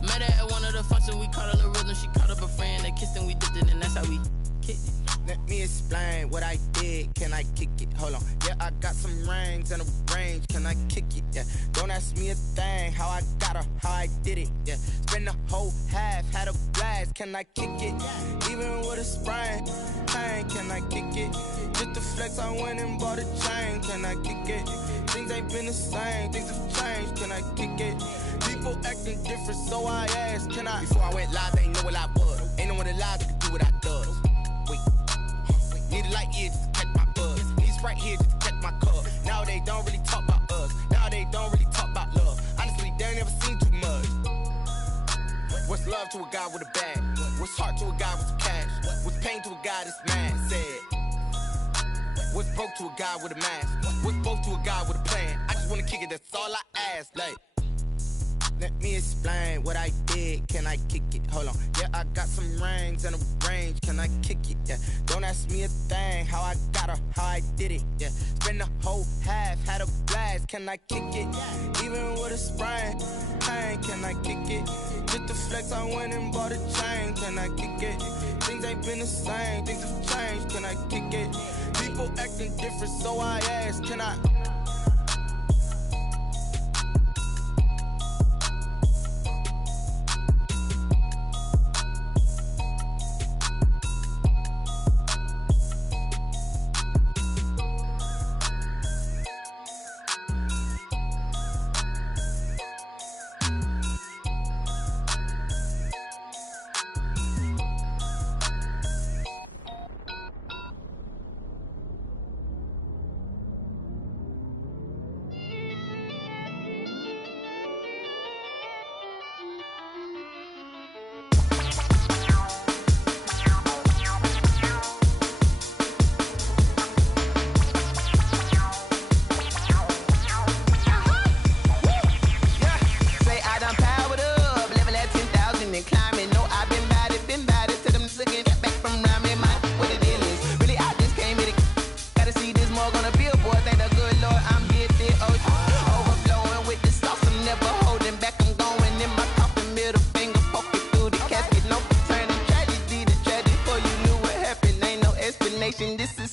Met her at one of the functions, we caught a little rhythm, she caught up a friend, they kissed and we dipped it, and that's how we kicked it. Let me explain what I did, can I kick it? Hold on, yeah, I got some rings and a range, can I kick it? Yeah, don't ask me a thing, how I got her, how I did it. Yeah, spend the whole half, had a blast, can I kick it? Even with a sprain, pain, can I kick it? Just the flex, I went and bought a chain, can I kick it? Things ain't been the same, things have changed, can I kick it? People acting different, so I asked, can I? Before I went live, they ain't know what I was. Ain't no one alive that could do what I does. Need a light year just to catch my buzz. Need Sprite here just to catch my cup. Now they don't really talk about us. Now they don't really talk about love. Honestly, they ain't never seen too much. What's love to a guy with a bag? What's heart to a guy with some cash? What's pain to a guy that's mad? Said. What's broke to a guy with a mask? What's both to a guy with a plan? I just wanna kick it, that's all I ask. Like, let me explain what I did, can I kick it? Hold on, yeah, I got some rings and a range, can I kick it? Yeah, don't ask me a thing, how I got her, how I did it. Yeah, spend the whole half, had a blast, can I kick it? Even with a sprain, pain, can I kick it? Just the flex, I went and bought a chain, can I kick it? Things ain't been the same, things have changed, can I kick it? People acting different, so I ask, can I?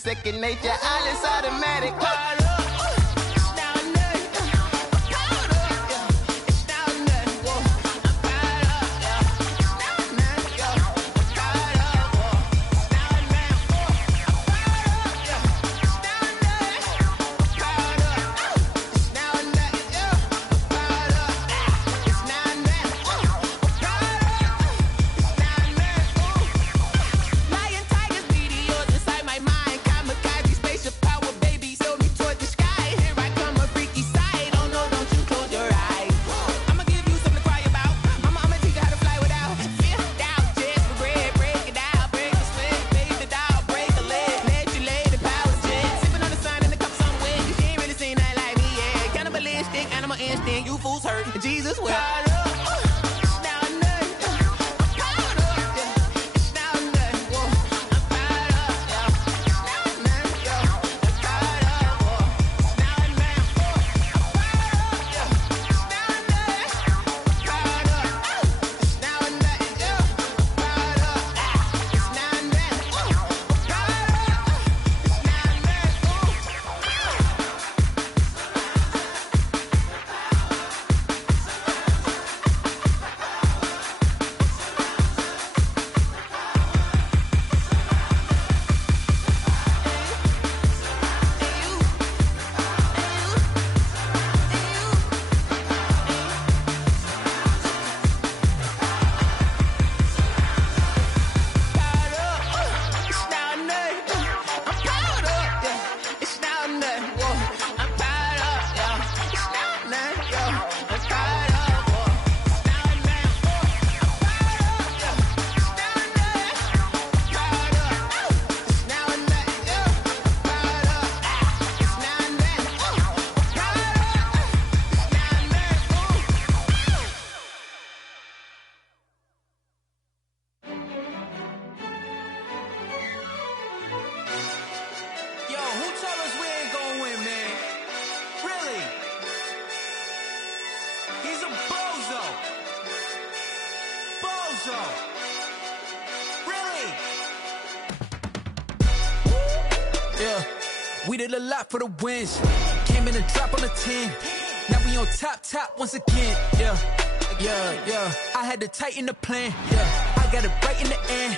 second nature. All is automatic. Caught up. We did a lot for the wins. Came in and drop on the 10. Now we on top once again. Yeah. I had to tighten the plan. Yeah. I got it right in the end.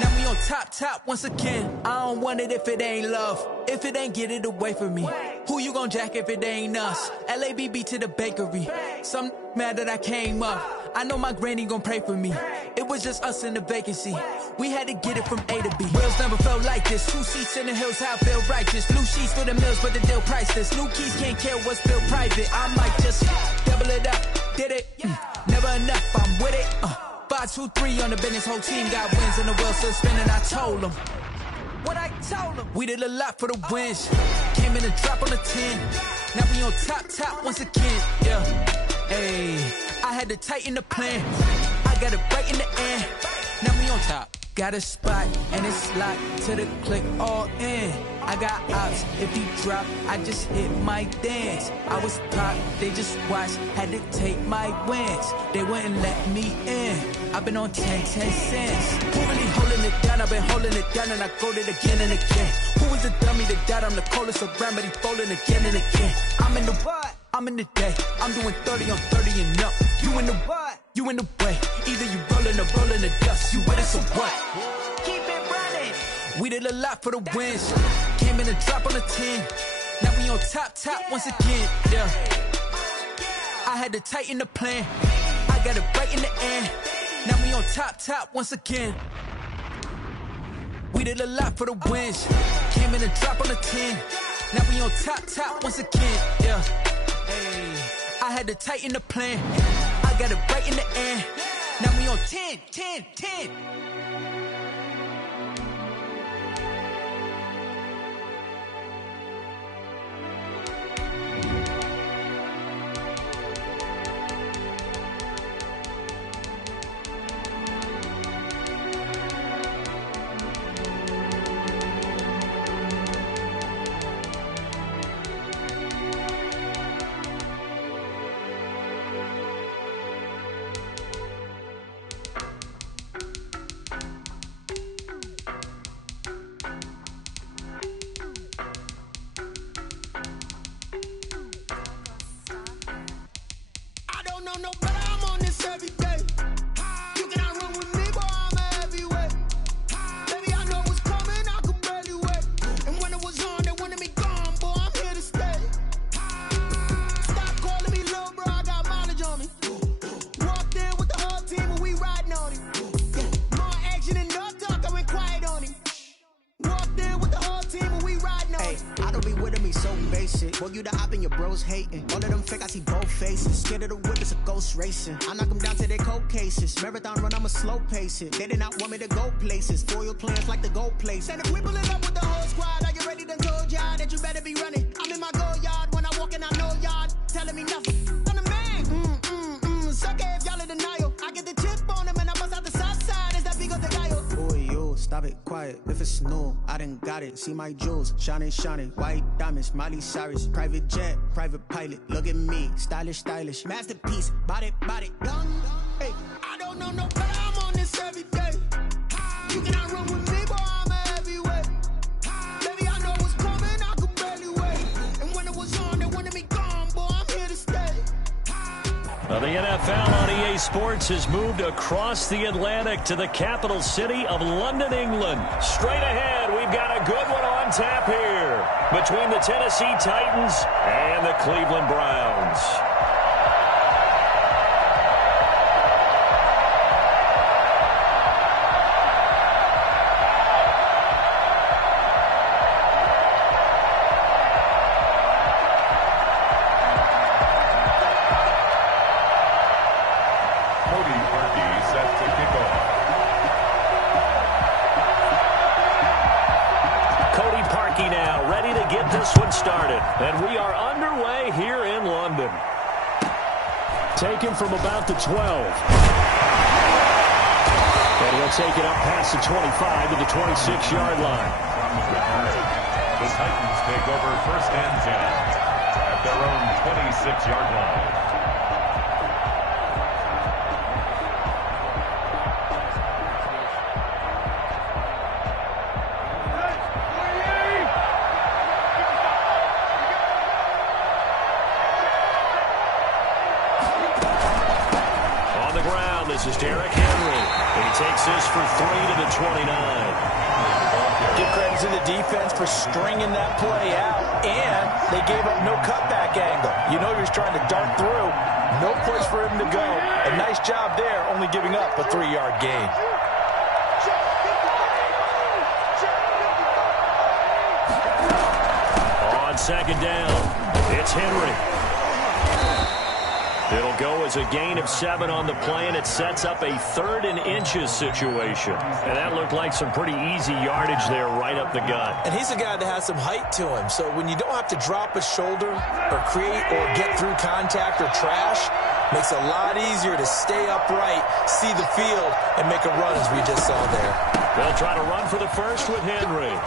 Now we on top once again. I don't want it if it ain't love. If it ain't, get it away from me. Who you gon' jack if it ain't us? LABB to the bakery. Some mad that I came up. I know my granny gon' pray for me. It was just us in the vacancy. We had to get it from A to B. Wheels never felt like this. 2 seats in the hills, how I feel righteous. Blue sheets for the mills, but the deal priceless. New keys can't care what's built private. I might just double it up. Did it? Never enough, I'm with it. 5, 2, 3 on the business. Whole team got wins and the wheel still spinning. I told them what I told them. We did a lot for the wins. Came in and drop on the 10. Now we on top once again. Yeah. Hey, I had to tighten the plan. I got it right in the end. Now we on top. Got a spot and it's locked to the click all in. I got ops, if he drop, I just hit my dance. I was pop, they just watched, had to take my wins. They wouldn't let me in. I've been on 10 cents. Who really holding it down? I've been holding it down and I go it again and again. Who was the dummy that died? I'm the coldest around, but he falling again and again. I'm in the what? I'm in the day. I'm doing 30 on 30 and up. You in the what? You in the way. Either you rolling or rolling the dust. You with us or what? Keep it running. We did a lot for the wins. Came in and drop on the 10. Now we on top once again. Yeah. I had to tighten the plan. I got it right in the end. Now we on top once again. We did a lot for the wins. Came in and drop on the 10. Now we on top once again. Yeah. Hey, I had to tighten the plan. I got it right in the end. Now we on 10. hoes hating. All of them fake, I see both faces. Scared of the whip, it's a ghost racing. I knock them down to their cold cases. Marathon run, I'ma slow pace it. They did not want me to go places. Foil plans like the gold place. And if we pulling up with the whole squad, are you ready to told y'all that you better be running? I'm in my go yard. When I walk in, I know y'all telling me nothing. I'm the man. Suck it if y'all in denial. I get the chip on him and I bust out the south side. Is that big of the guy? Boy, yo, stop it, quiet. If it's new, I done got it. See my jewels, shining, shining. White diamonds, Miley Cyrus. Private jet, private pilot. Look at me, stylish, stylish. Masterpiece, body, done. Hey, I don't know no better. I'm on this every day. You cannot run with me, boy, I'm a heavyweight. Baby, I know what's coming, I could barely wait. And when it was on, they wanted me gone, boy, I'm here to stay. Well, the NFL on EA Sports has moved across the Atlantic to the capital city of London, England. Straight ahead, we've got a good one on tap here between the Tennessee Titans and the Cleveland Browns. And we are underway here in London. Taken from about the 12. And he'll take it up past the 25 to the 26-yard line. The Titans take over 1st and 10 at their own 26-yard line. This is Derrick Henry. He takes this for 3 to the 29. Give credit to the defense for stringing that play out, and they gave up no cutback angle. You know he was trying to dart through. No place for him to go. A nice job there, only giving up a 3-yard gain. On 2nd down, it's Henry. It'll go as a gain of 7 on the play, and it sets up a 3rd and inches situation. And that looked like some pretty easy yardage there right up the gut. And he's a guy that has some height to him. So when you don't have to drop a shoulder or create or get through contact or trash, makes it a lot easier to stay upright, see the field, and make a run as we just saw there. They'll try to run for the first with Henry. And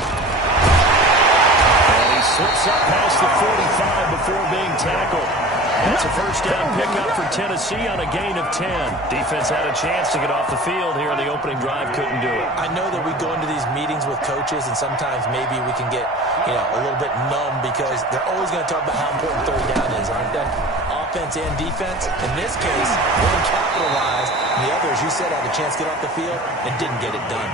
he slips up past the 45 before being tackled. That's a 1st down pickup for Tennessee on a gain of 10. Defense had a chance to get off the field here in the opening drive, couldn't do it. I know that we go into these meetings with coaches, and sometimes maybe we can get, a little bit numb because they're always going to talk about how important 3rd down is, aren't they? Offense and defense. In this case, one capitalized, and the other, as you said, had a chance to get off the field and didn't get it done.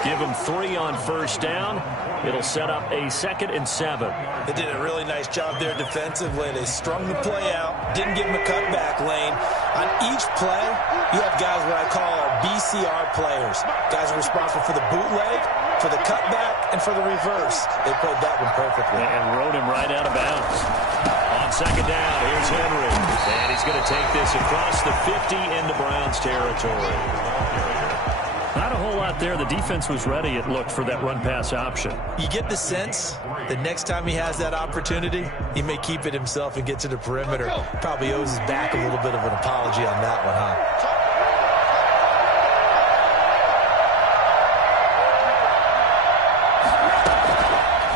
Give them 3 on 1st down. It'll set up a 2nd and 7. They did a really nice job there defensively. They strung the play out, didn't give him a cutback lane. On each play, you have guys what I call our BCR players. Guys are responsible for the bootleg, for the cutback, and for the reverse. They played that one perfectly. And rode him right out of bounds. On 2nd down, here's Henry. And he's going to take this across the 50 into Browns territory. Not a whole lot there. The defense was ready, it looked, for that run-pass option. You get the sense that next time he has that opportunity, he may keep it himself and get to the perimeter. Probably owes his back a little bit of an apology on that one, huh?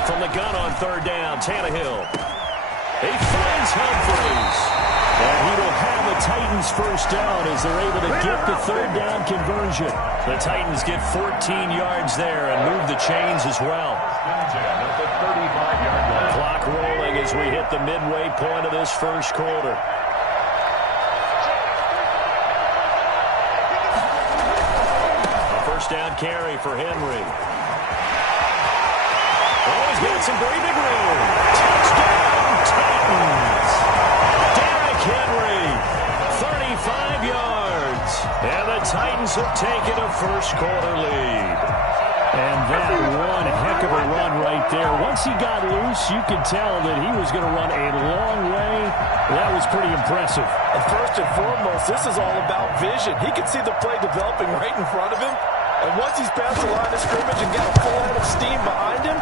From the gun on 3rd down, Tannehill. He finds Humphries. And he will have the Titans 1st down as they're able to get the 3rd down conversion. The Titans get 14 yards there and move the chains as well. Clock rolling as we hit the midway point of this 1st quarter. A 1st down carry for Henry. Oh, he's got some breathing room. Touchdown, Titans. Henry, 35 yards, and the Titans have taken a 1st quarter lead. And that one heck of a run right there. Once he got loose, you could tell that he was going to run a long way. That was pretty impressive. And first and foremost, this is all about vision. He could see the play developing right in front of him. And once he's past the line of scrimmage and got a full head of steam behind him,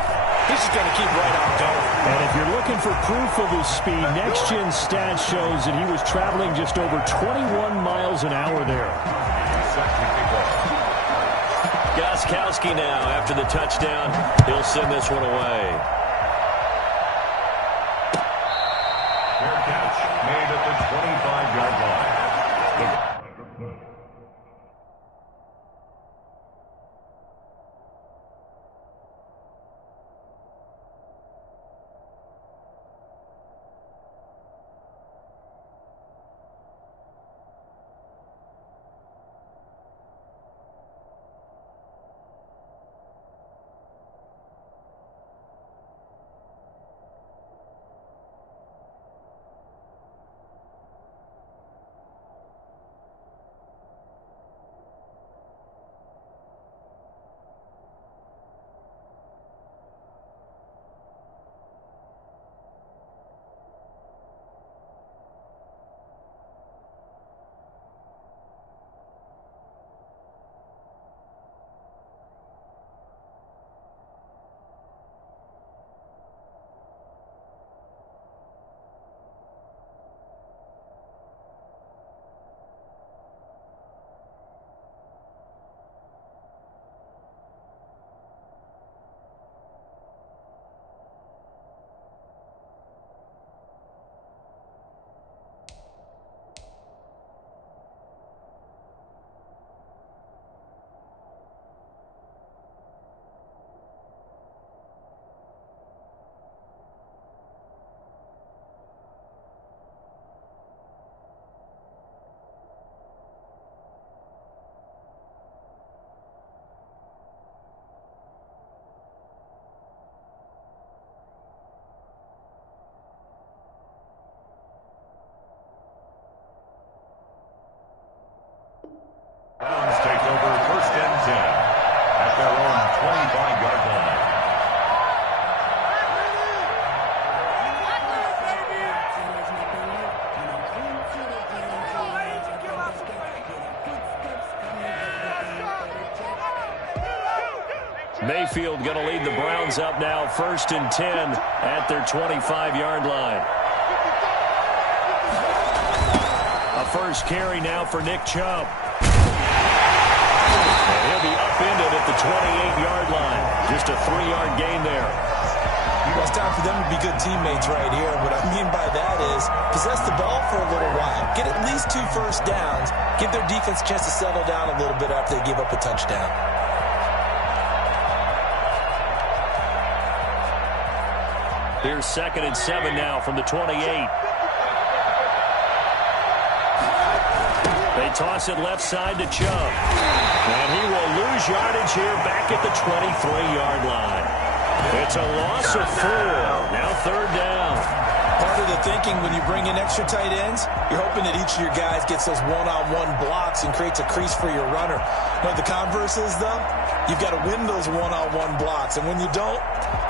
he's just going to keep right on going. And if you're looking for proof of his speed, Next Gen Stats shows that he was traveling just over 21 miles an hour there. Gostkowski now after the touchdown. He'll send this one away. Fair catch made at the 25-yard line. Browns take over first and 10 at their own 25-yard line. Mayfield going to lead the Browns up now, first and 10 at their 25-yard line. A first carry now for Nick Chubb. And he'll be upended at the 28-yard line. Just a 3-yard gain there. Well, it's time for them to be good teammates right here. What I mean by that is possess the ball for a little while. Get at least 2 first downs. Give their defense a chance to settle down a little bit after they give up a touchdown. Here's 2nd and 7 now from the 28. They toss it left side to Chubb. And he will lose yardage here back at the 23-yard line. It's a loss of 4. Now 3rd down. Part of the thinking when you bring in extra tight ends, you're hoping that each of your guys gets those one-on-one blocks and creates a crease for your runner. But the converse is, though, you've got to win those one-on-one blocks. And when you don't,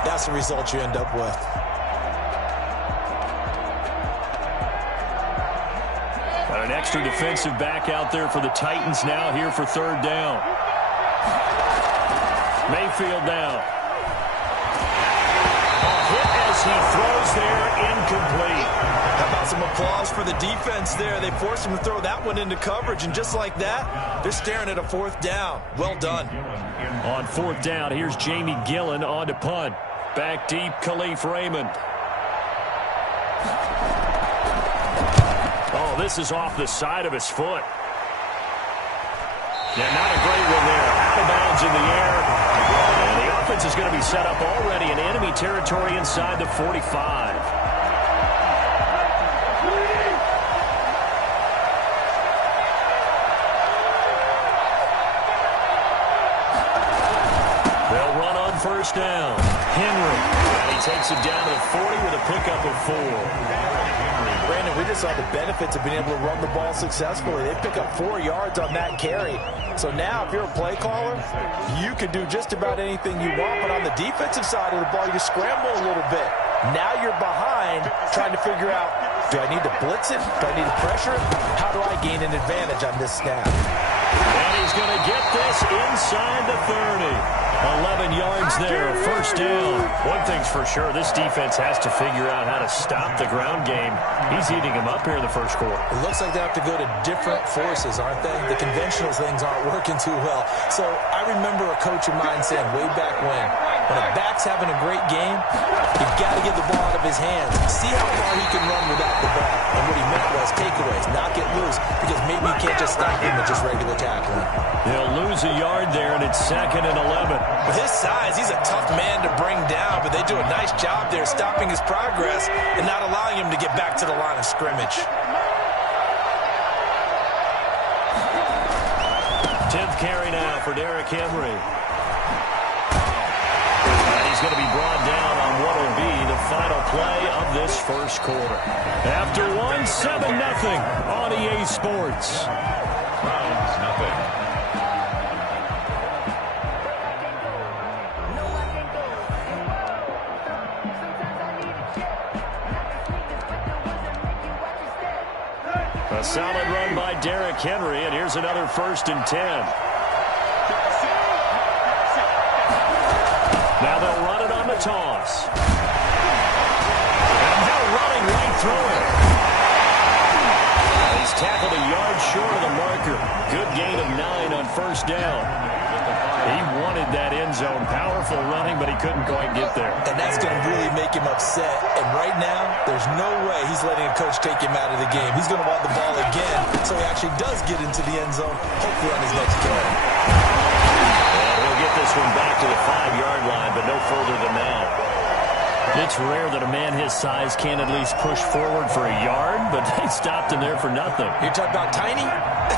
that's the result you end up with. An extra defensive back out there for the Titans now here for 3rd down. Mayfield now. A hit as he throws there, incomplete. How about some applause for the defense there? They forced him to throw that one into coverage, and just like that, they're staring at a 4th down. Well done. On 4th down, here's Jamie Gillen on to punt. Back deep, Khalif Raymond. Oh, this is off the side of his foot. Yeah, not a great one there. Out of bounds in the air. And the offense is going to be set up already in enemy territory inside the 45. They'll run on 1st down. Henry. And he takes it down to the 40 with a pickup of 4. Brandon, we just saw the benefits of being able to run the ball successfully. They pick up 4 yards on that carry. So now, if you're a play caller, you can do just about anything you want. But on the defensive side of the ball, you scramble a little bit. Now you're behind, trying to figure out, do I need to blitz it? Do I need to pressure it? How do I gain an advantage on this snap? And he's going to get this inside the 30. 11 yards there, first down. One thing's for sure, this defense has to figure out how to stop the ground game. He's eating them up here in the first quarter. It looks like they have to go to different forces, aren't they? The conventional things aren't working too well. So I remember a coach of mine saying way back when a back's having a great game, you've got to get the ball out of his hands. See how far he can run without the ball. And what he meant was takeaways, not get loose, because maybe you can't just stop him with just regular tackling. They'll lose a yard there, and it's 2nd and 11. With his size, he's a tough man to bring down, but they do a nice job there stopping his progress and not allowing him to get back to the line of scrimmage. 10th carry now for Derrick Henry. And he's going to be brought down on what will be the final play of this first quarter. After one, 7-0 on EA Sports. Browns, nothing. A solid run by Derrick Henry, and here's another 1st and 10. Now they'll run it on the toss. And they're running right through it. He's tackled a yard short of the marker. Good gain of 9 on first down. He wanted that end zone. Powerful running, but he couldn't quite get there. And that's going to really make him upset. And right now, there's no way he's letting a coach take him out of the game. He's going to want the ball again, so he actually does get into the end zone, hopefully on his next carry. And he'll get this one back to the 5-yard line, but no further than that. It's rare that a man his size can't at least push forward for a yard, but they stopped him there for nothing. You're talking about tiny?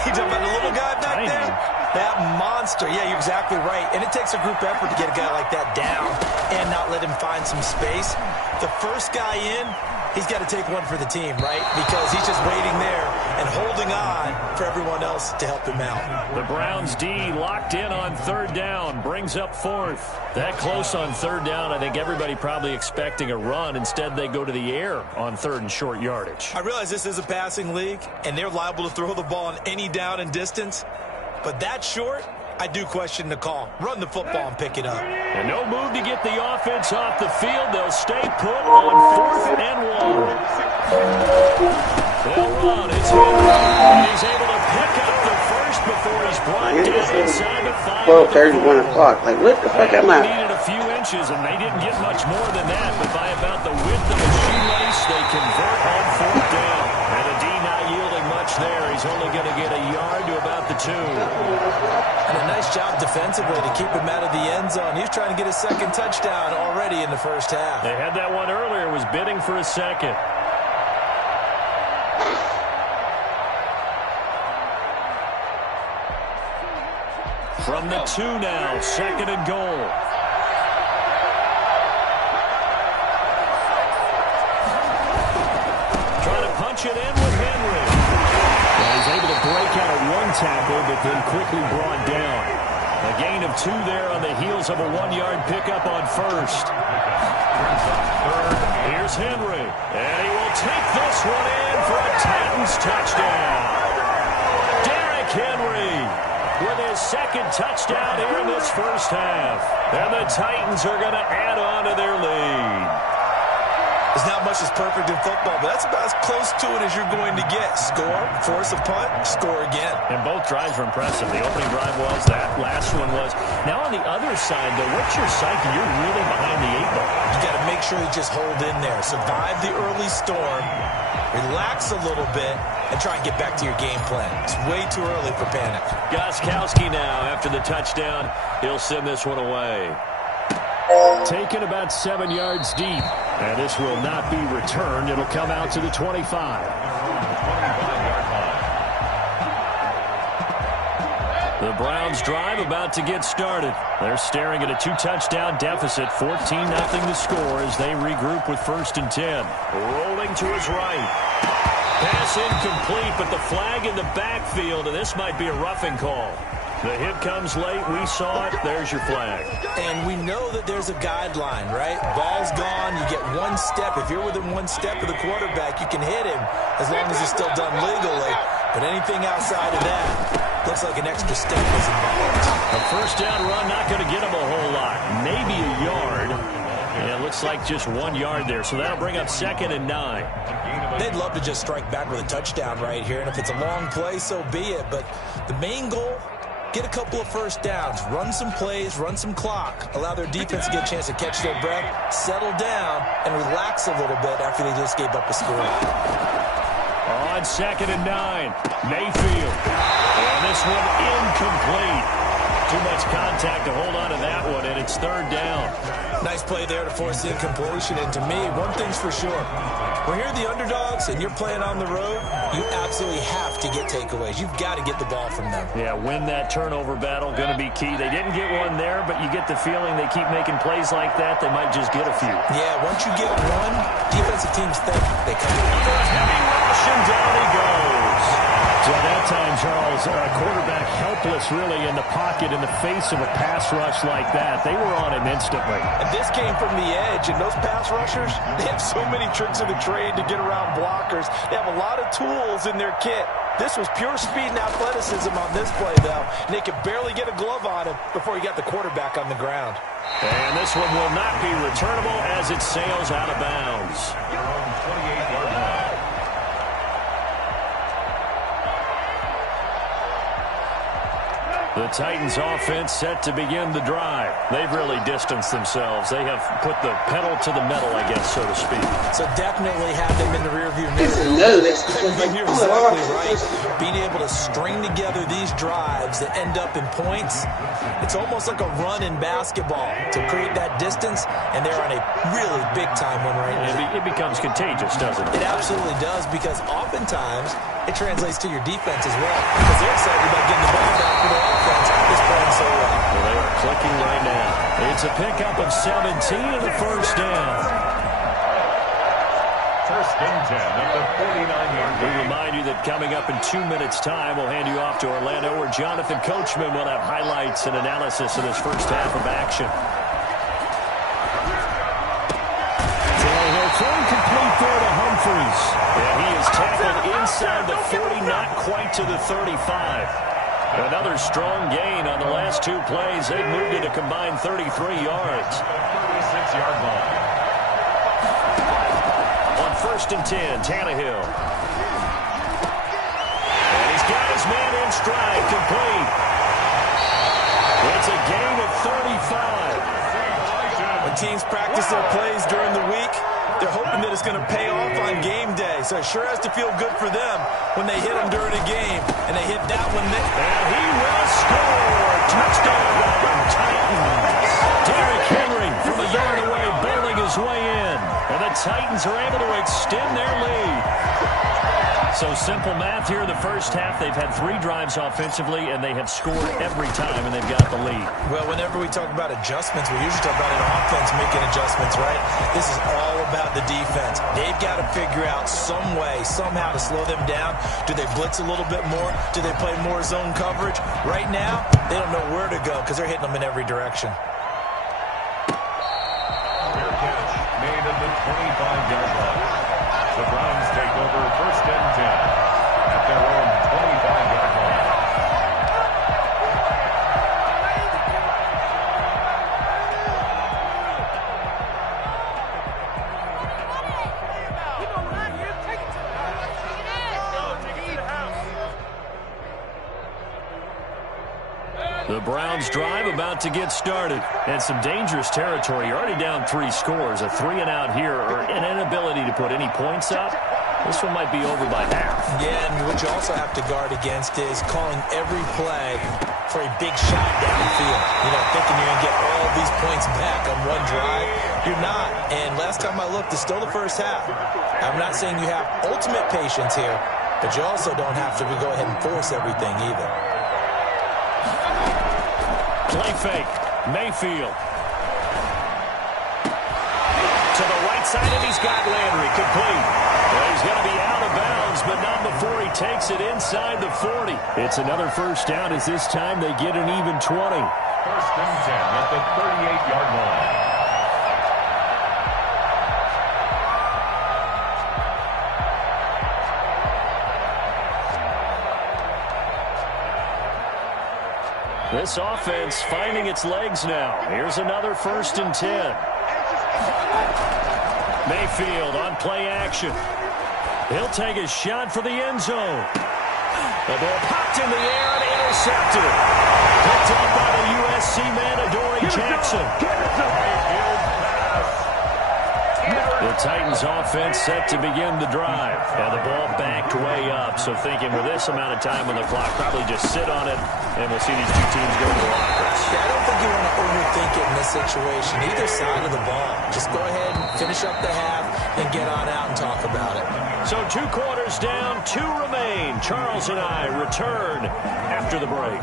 You're talking about the little guy back Tiny. there? That monster. Yeah, you're exactly right. And it takes a group effort to get a guy like that down and not let him find some space. The first guy in, he's got to take one for the team, right? Because he's just waiting there and holding on for everyone else to help him out. The Browns D locked in on 3rd down, brings up 4th. That close on 3rd down, I think everybody probably expecting a run. Instead, they go to the air on 3rd and short yardage. I realize this is a passing league, and they're liable to throw the ball on any down and distance. But that short, I do question the call. Run the football and pick it up. And no move to get the offense off the field. They'll stay put on 4th and 1. They'll run. It's Henry. And he's able to pick up the first before he's brought down inside the 5. 12:30, 1 o'clock. Like, what the fuck am I? They needed a few inches, and they didn't get much more than that. But by about the width of a shoelace, they convert on 4th down. And the D not yielding much there. He's only going to get a yard to about the 2. And a nice job defensively to keep him out of the end zone. He's trying to get his 2nd touchdown already in the first half. They had that one earlier, was bidding for a 2nd. From the 2 now, 2nd and goal. Trying to punch it in with Henry. Well, he's able to break out of one tackle, but then quickly brought down. A gain of 2 there on the heels of a 1-yard pickup on 1st. Here's Henry, and he will take this one in for a Titans touchdown. Derrick Henry with his 2nd touchdown here in this first half. And the Titans are going to add on to their lead. There's not much that's perfect in football, but that's about as close to it as you're going to get. Score, force a punt, score again. And both drives were impressive. The opening drive was, that last one was. Now on the other side, though, what's your psyche? You're really behind the 8 ball. You got to make sure you just hold in there. Survive the early storm, relax a little bit, and try and get back to your game plan. It's way too early for panic. Gostkowski now, after the touchdown, he'll send this one away. Taken about 7 yards deep. And this will not be returned. It'll come out to the 25. 25-yard line. The Browns drive about to get started. They're staring at a 2-touchdown deficit, 14-0 to score as they regroup with 1st and 10. Rolling to his right. Pass incomplete, but the flag in the backfield, and this might be a roughing call. The hit comes late. We saw it. There's your flag. And we know that there's a guideline, right? Ball's gone. You get one step. If you're within one step of the quarterback, you can hit him as long as it's still done legally. But anything outside of that, looks like an extra step was involved. A first down run, not going to get him a whole lot. Maybe a yard. And it looks like just 1 yard there. So that'll bring up 2nd and 9. They'd love to just strike back with a touchdown right here. And if it's a long play, so be it. But the main goal, get a couple of first downs, run some plays, run some clock, allow their defense to get a chance to catch their breath, settle down, and relax a little bit after they just gave up a score. On 2nd and 9, Mayfield. And this one incomplete. Too much contact to hold on to that one, and it's 3rd down. Nice play there to force the incompletion. And to me, one thing's for sure. When you're the underdogs and you're playing on the road, you absolutely have to get takeaways. You've got to get the ball from them. Yeah, win that turnover battle, going to be key. They didn't get one there, but you get the feeling they keep making plays like that, they might just get a few. Yeah, once you get one, defensive teams think they come in. For a heavy rush, and down he goes. So at that time, Charles, quarterback helpless really in the pocket in the face of a pass rush like that. They were on him instantly. And this came from the edge, and those pass rushers, they have so many tricks of the trade to get around blockers. They have a lot of tools in their kit. This was pure speed and athleticism on this play, though. And they could barely get a glove on him before he got the quarterback on the ground. And this one will not be returnable as it sails out of bounds. 28-yard line. The Titans offense set to begin the drive. They've really distanced themselves. They have put the pedal to the metal, I guess, so to speak. So definitely have them in the rearview mirror. No, that's You're exactly right. Being able to string together these drives that end up in points, it's almost like a run in basketball to create that distance, and they're on a really big-time one right now. It becomes contagious, doesn't it? It absolutely does, because oftentimes it translates to your defense as well, because they're excited about getting the ball back for their offense. Is playing so well. Well, they are clicking right now. It's a pickup of 17 and a first down. 1st and 10 at the 49-yard line. We remind you that coming up in 2 minutes' time, we'll hand you off to Orlando, where Jonathan Coachman will have highlights and analysis of this first half of action. Tannehill throwing complete there to Humphries. And he is tackled inside the 40, not quite to the 35. Another strong gain on the last 2 plays. They've moved it a combined 33 yards. 36-yard line. On 1st and 10, Tannehill. And he's got his man in stride, complete. It's a gain of 35. When teams practice their plays during the week, they're hoping that it's going to pay off on game day. So it sure has to feel good for them when they hit them during a game. And they hit that one. And he will score. Touchdown, Titans. Derrick Henry from a yard away, bailing his way in. And the Titans are able to extend their lead. So simple math here in the first half. They've had 3 drives offensively, and they have scored every time, and they've got the lead. Well, whenever we talk about adjustments, we usually talk about an offense making adjustments, right? This is all about the defense. They've got to figure out some way, somehow to slow them down. Do they blitz a little bit more? Do they play more zone coverage? Right now, they don't know where to go because they're hitting them in every direction. Fair catch made at the 25-yard line. The Browns take over 1st and 10 at their own 25-yard line. The Browns drive about to get started. And some dangerous territory. You're already down 3 scores. A 3-and-out here, or an inability to put any points up. This one might be over by half. Yeah, and what you also have to guard against is calling every play for a big shot downfield. You know, thinking you're going to get all these points back on one drive. You're not. And last time I looked, it's still the first half. I'm not saying you have ultimate patience here, but you also don't have to go ahead and force everything either. Play fake. Mayfield. To the right side, and he's got Landry complete. Well, he's going to be out of bounds downs, but not before he takes it inside the 40. It's another first down as this time they get an even 20. First and 10 at the 38-yard line. This offense finding its legs now. Here's another first and 10. Mayfield on play action. He'll take a shot for the end zone. The ball popped in the air and intercepted. Picked up by the USC man, Adoree Jackson. The Titans offense set to begin the drive. And the ball backed way up. So thinking with this amount of time on the clock, probably just sit on it, and we'll see these two teams go to the lockers. Yeah, I don't think you want to overthink it in this situation. Either side of the ball. Just go ahead and finish up the half and get on out and talk about it. So 2 quarters down, 2 remain. Charles and I return after the break.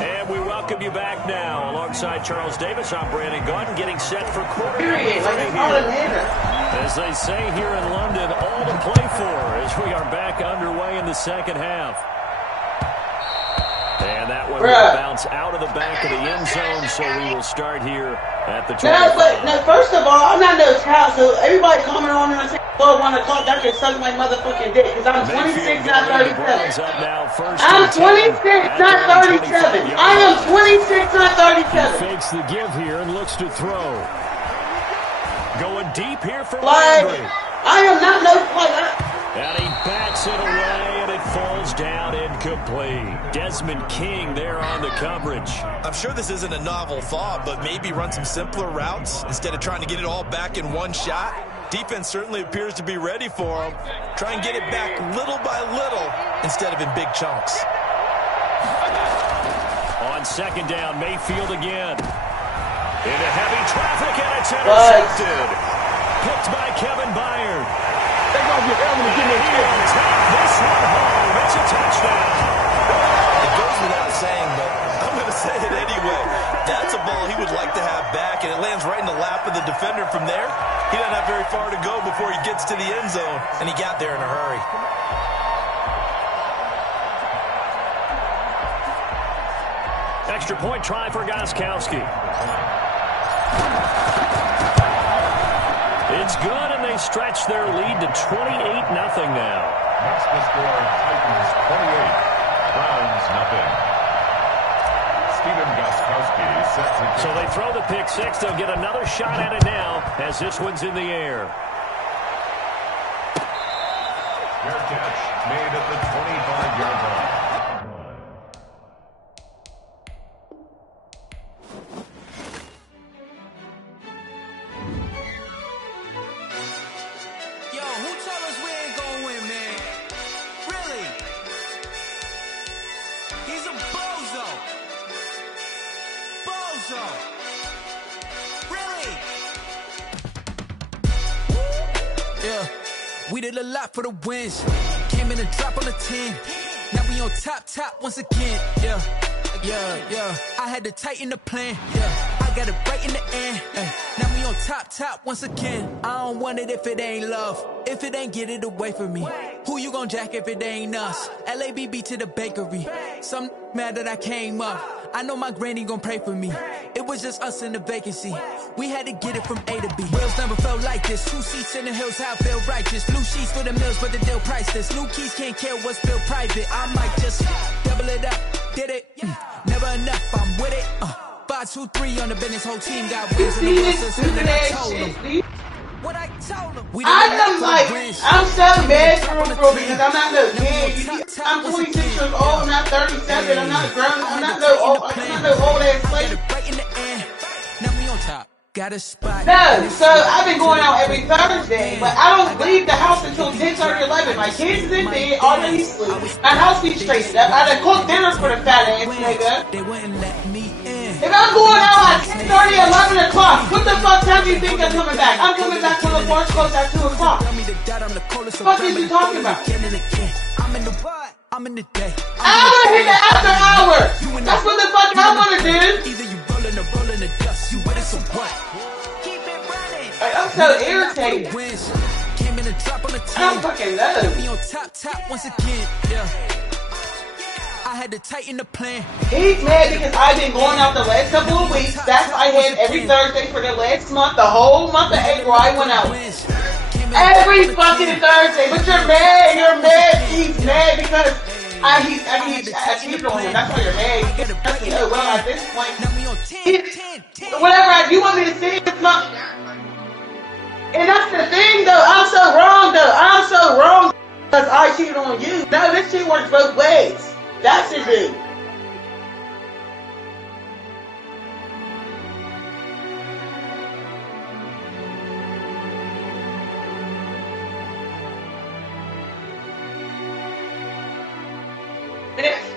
And we welcome you back now. Alongside Charles Davis, I'm Brandon Gaudin, getting set for quarter number 3 here. As they say here in London, all to play for as we are back underway in the second half. And that one will bounce out of the back of the end zone, so we will start here at the 25. No, first of all, I'm not no child, so everybody comment on and say, oh, 1 o'clock, I can suck my motherfucking dick, because I'm 26, not 37. I'm 26, not 37. I am 26, not 37. He fakes the give here and looks to throw. Going deep here for Landry. I am not no and he backs it away, and it falls down incomplete. Desmond King there on the coverage. I'm sure this isn't a novel thought, but maybe run some simpler routes instead of trying to get it all back in one shot. Defense certainly appears to be ready for him. Try and get it back little by little instead of in big chunks. On second down, Mayfield again. Into heavy traffic, and it's intercepted. Picked by Kevin Byard. They're going to get Elman to give me a He'll take this one home. It's a touchdown. It goes without saying, but I'm going to say it anyway. That's a ball he would like to have back, and it lands right in the lap of the defender from there. He doesn't have very far to go before he gets to the end zone, and he got there in a hurry. Extra point try for Gostkowski. It's good, and they stretch their lead to 28-0 now. That's the score. Titans 28, Browns nothing. Stephen Gostkowski set to... So they throw the pick six. They'll get another shot at it now as this one's in the air. Fair catch made at the 25-yard line. We did a lot for the wins. Came in a drop on the 10. Now we on top once again. Yeah. I had to tighten the plan. Yeah. I got it right in the end. Now we on top once again. I don't want it if it ain't love. If it ain't, get it away from me. Who you gon' jack if it ain't us? LABB to the bakery. Some mad that I came up. I know my granny gon' pray for me. It was just us in the vacancy. We had to get it from A to B. Wheels never felt like this. 2 seats in the hills, how I feel righteous. Blue sheets for the mills, but the deal priceless. New keys can't care what's built private. I might just double it up. Did it? Never enough, I'm with it. 5, 2, 3 on the business. Whole team got wins in the Wilsons. And I told them. What I told them. I'm so bad for because I'm not no kid. I'm 26 years old, I'm not 37. I'm not grown. I'm not no old ass lady. Now we on top. Got a spot. No, so I've been going out every Thursday, but I don't leave the house until 10:30 or 11. My kids is in bed, already asleep. My house be straightened up. I done cooked dinner for the fat ass nigga. They wouldn't let me in. If I'm going out at 10:30, 11 o'clock, what the fuck time do you think I'm coming back? I'm coming back when the bar's closed at 2 o'clock. What the fuck is you talking about? I'm in the day. I wanna hit the after hours. That's what the fuck I wanna do. Either you rollin' or rollin' the dust. You with it, so what? Keep it running. I'm so irritated. Came in a drop on the I fucking know. We on top once again, yeah. I had to tighten the plan. He's mad because I've been going out the last couple of weeks. That's I had every Thursday for the last month, the whole month of April. I went out every fucking Thursday. But you're mad. You're mad. He's mad because I cheated on him. That's why you're mad. Well, at this point, whatever you want me to see this month. And that's the thing, though. I'm so wrong, because I cheated on you. No, this shit works both ways. That's it, dude.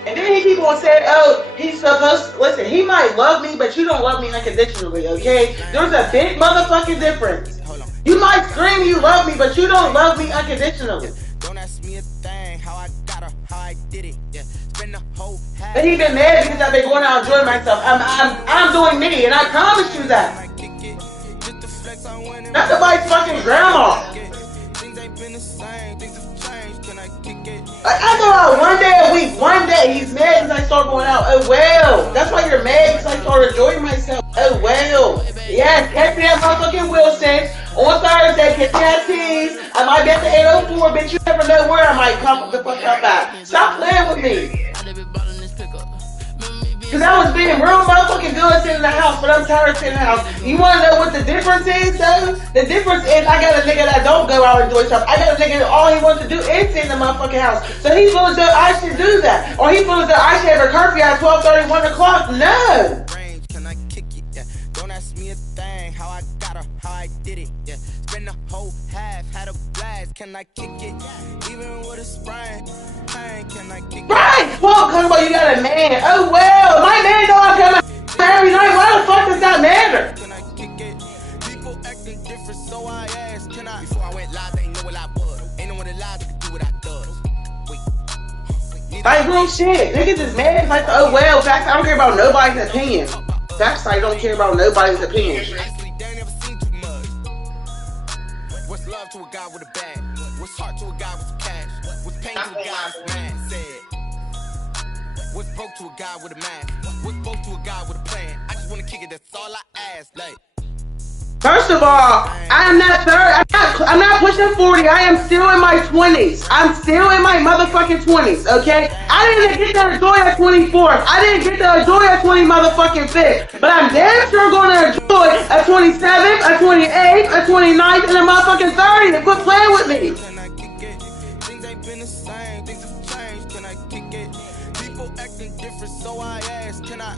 And then he keep on saying, oh, he's supposed to, listen, he might love me, but you don't love me unconditionally, okay? There's a big motherfucking difference. You might scream you love me, but you don't love me unconditionally. Don't ask me a thing, how I got her, how I did it, yeah. Spend the whole half. And he been mad because I've been going out enjoying myself. I'm doing me, and I promise you that. That's somebody's fucking grandma. I go out one day a week. One day he's mad because I start going out. Oh well. That's why you're mad because I start enjoying myself. Oh well. Yes, catch me at motherfucking Wilson on Thursday. Catch me at T's. I might be at the 804, bitch. You never know where I might come the fuck up at. Stop playing with me. Because I was being real motherfucking good sitting in the house, but I'm tired of sitting in the house. You want to know what the difference is, though? The difference is I got a nigga that don't go out and enjoy stuff. I got a nigga that all he wants to do is sit in the motherfucking house. So he feels that I should do that. Or he feels that I should have a curfew at 12:30, 1 o'clock. No. Can I kick it? Yeah. Don't ask me a thing, how I got her, how I did it. Yeah. Spend the whole half, had a blast. Can I kick it? Even with a sprain. Can I kick it? Right! Well, come on, you got a man. Oh, well, my man know I'm coming every night. Why the fuck does that matter? Can I kick it? People acting different, so I asked, can I? Before I went live, they ain't know what I was. Ain't no one alive that could do what I does. Wait. Like, real shit. Niggas is mad. Like, oh, well, facts, I don't care about nobody's opinion. Facts, I don't care about nobody's opinion. What's love to a guy with a bag? What's heart to a guy with cash? What's pain to a guy with a man? Said. What's broke to a guy with a mask? What's broke to a guy with a plan? I just wanna kick it, that's all I ask. Like, first of all, I'm not pushing 40. I am still in my 20s. I'm still in my motherfucking 20s, okay? I didn't get to enjoy a 24th. I didn't get to enjoy a 20 motherfucking 5th. But I'm damn sure going to enjoy a 27th, a 28th, a 29th, and a motherfucking 30th. Quit playing with me. can I kick it? Things ain't been the same, things have changed. Can I kick it? People acting different, so I ask, can I?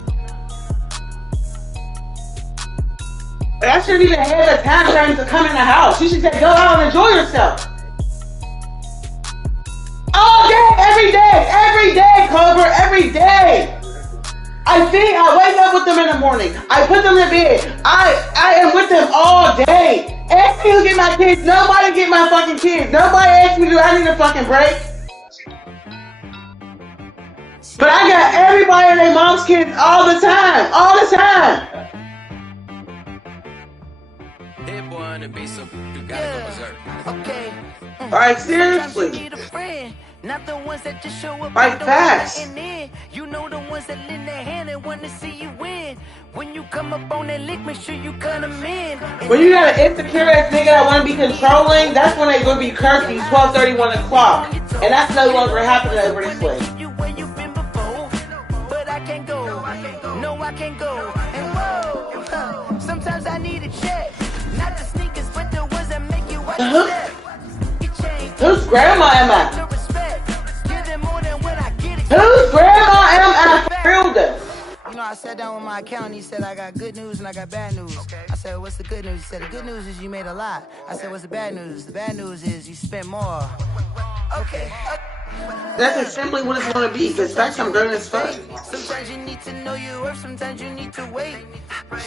I shouldn't even have the time to come in the house. You should say, go out and enjoy yourself. All day, every day, Cobra, every day. I wake up with them in the morning. I put them in bed. I am with them all day. Ask me who get my kids. Nobody get my fucking kids. Nobody asked me, do I need a fucking break? But I got everybody and their mom's kids all the time. All the time. Hit boy on the beat, so you gotta go berserk. Okay. Alright, seriously. Not the ones that just show up. Like fast. You know the ones that lend their hand and want to see you win. When you come up on that lick, make sure you cut them in. When you got an insecure ass nigga that want to be controlling, that's when they gonna be curfew 12:30, 1 o'clock. And that's no longer happening over this way. But I can't go. No, I can't go. And whoa, sometimes I need a check. Not the sneakers, but the ones that make you watch Whose grandma am I? Whose grandma am I for real though? You know, I sat down with my accountant. He said, I got good news and I got bad news. Okay. I said, what's the good news? He said, the good news is you made a lot. I said, what's the bad news? The bad news is you spent more. Okay. That's just simply what it's going to be, because facts I'm grown as fuck. Sometimes you need to know your worth, sometimes you need to wait.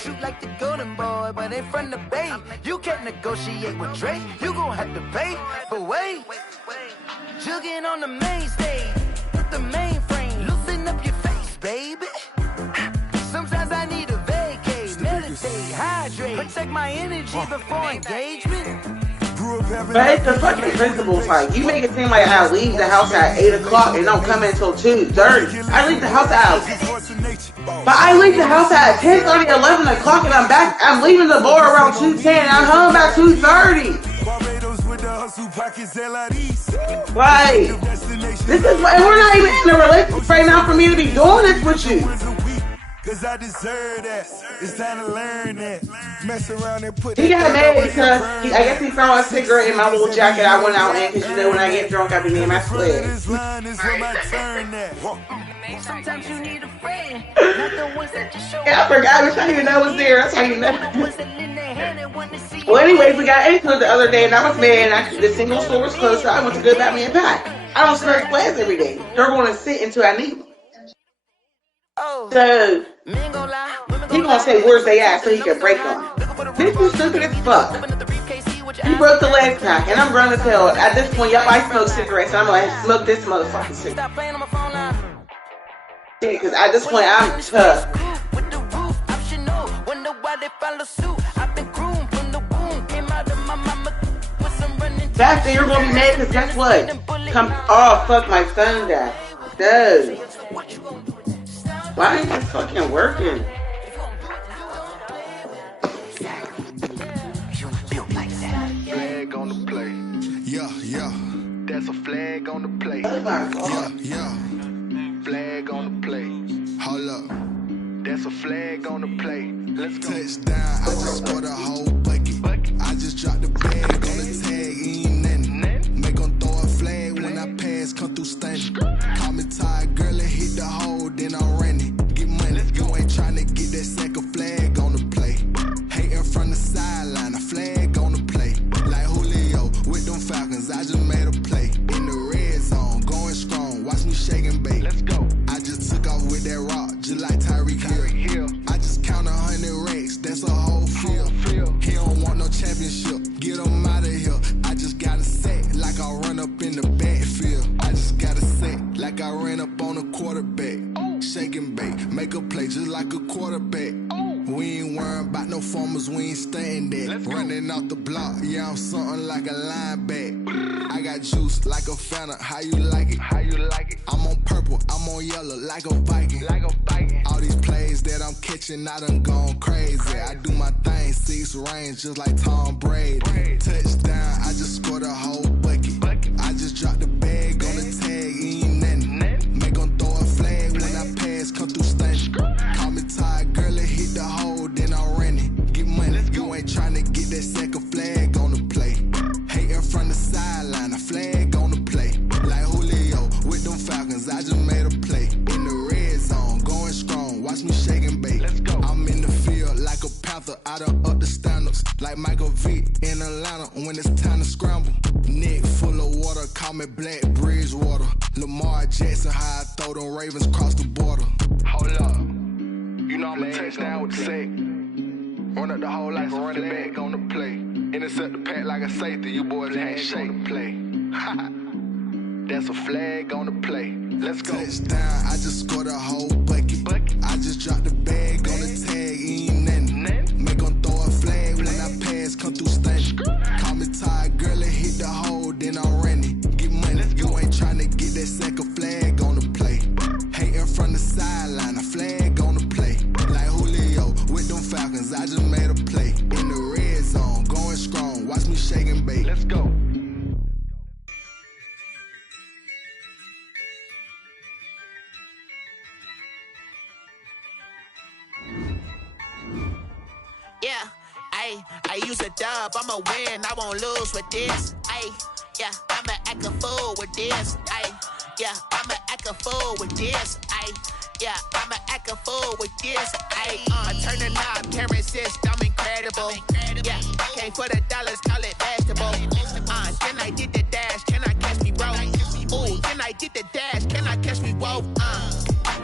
Shoot like the golden boy, but ain't from the bay. You can't negotiate with Drake, you gon' have to pay. But wait, jugging on the main stage, the mainframe, loosen up your face, baby. Sometimes I need a vacate, meditate, hydrate, protect my energy before engagement. But it's the fucking principles. Like, you make it seem like I leave the house at 8 o'clock and don't come in until 2:30. I leave the house at, but I leave the house at 10:30, 11 o'clock, and I'm back. I'm leaving the bar around 2:10. And I'm home at 2:30. Right. This is why we're not even in a relationship right now for me to be doing this with you. Cause I deserve that. It's time to learn that. Mess around and put. He got mad because I guess he found a cigarette in my little jacket I went out in, because you know when I get drunk I be near my sled. Sometimes you need a friend. Yeah, I forgot. I didn't even know it was there. That's how you know. Well, anyways, we got into it the other day, and I was mad. And the single store was closed, so I went to Good Bad Man Pack. I don't smoke plants every day. They're going to sit until I need them. So he gonna say where's they at so he can break them. This is stupid as fuck. He broke the last pack, and I'm grown as hell. At this point, y'all, I smoke cigarettes, and I'm gonna smoke this motherfucking cigarette. Yeah, because at this point, I'm tough. Back then, you're gonna be mad because guess what? Oh, fuck, my phone died. Dude. Why ain't this fucking working? Flag on the play. Yeah, yeah. That's a flag on the play. Yeah, yeah. Flag on the play. Hold up. That's a flag on the play. Let's go. Touchdown. I just scored a whole bucket. I just dropped the bag on the tag. Ain't nothing. Make them throw a flag when I pass. Come through stunning. Call me tired, girl, and hit the hole. Then I'm running. Get money. You ain't trying to get that second flag on the play. Hating from the sideline. A flag on the play. Like Julio with them Falcons. I just made a play. In the red zone. Going strong. Watch me shake and bake. Let's go. I just took off with that rock. Just like Tyreek Hill. I just count 100 racks. That's a whole field. He don't want no championship. Get him out of here. I just got a set. Like I run up in the backfield. I just got a set. Like I ran up on a quarterback. Shake and bake. Make a play just like a quarterback. We ain't worrying about no formers, we ain't staying there. Running off the block, yeah, I'm something like a linebacker. I got juice like a Fanta, how you like it? How you like it? I'm on purple, I'm on yellow, like a Viking. Like a Viking. All these plays that I'm catching, I done gone crazy. I do my thing, 6 range, just like Tom Brady. Touchdown, I just scored a whole bucket. I just dropped the bag on the tag, ain't nothing. Make them throw a flag when I pass, come through stunning. Call me tired, girl, and hit the hole, then I'm running. Get money, you ain't trying to get that second flag on the play. Hating from the sideline, a flag on the play. Like Julio with them Falcons, I just made a play. In the red zone, going strong, watch me shake and bake. Let's go. I'm in the field like a Panther, I done up the standards. Like Michael Vick in Atlanta when it's time to scramble. Neck full of water, call me Black Bridgewater. Lamar Jackson, how I throw them Ravens cross the border. Hold up. You know I'm a touchdown with the sack. Run up the whole like a running back on the play. Intercept the pack like a safety. You boys can't shake the play. That's a flag on the play. Let's go. Touchdown. I just scored a whole bucket. I just dropped the bag on the tag. Ain't nothing. Make them throw a flag when I pass. Come through stunning. Call me tired, girl, and hit the hole. Then I'm running. Get money. You ain't trying to get that second flag on the play. Hating from the sideline. A flag on the play. Like Julio with them Falcons, I just made a play. In the red zone, going strong, watch me shake and bake. Let's go. Yeah, I use a dub, I'ma win, I won't lose with this. Yeah, I'ma act a fool with this. Yeah, I'ma act a fool with this. Yeah, I'ma act a fool with this. I turn the knob, camera assist, I'm incredible. Yeah, came for the dollars, call it vegetable. Then I did the dash, can I catch me, bro? Ooh, then I did the dash, can I catch me, whoa?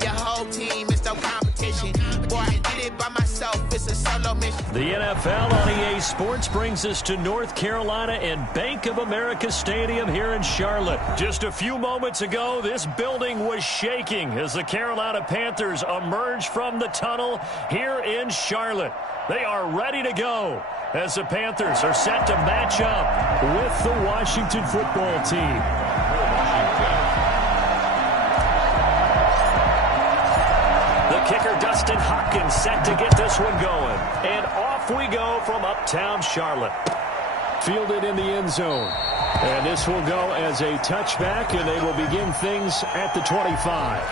Your whole team is no competition. Boy, I did it by myself, it's a solo mission. The NFL on EA Sports brings us to North Carolina and Bank of America Stadium here in Charlotte. Just a few moments ago, this building was shaking as the Carolina Panthers emerged from the tunnel here in Charlotte. They are ready to go as the Panthers are set to match up with the Washington football team. The kicker, Dustin Hopkins, set to get this one going. And off we go from uptown Charlotte. Fielded in the end zone. And this will go as a touchback, and they will begin things at the 25.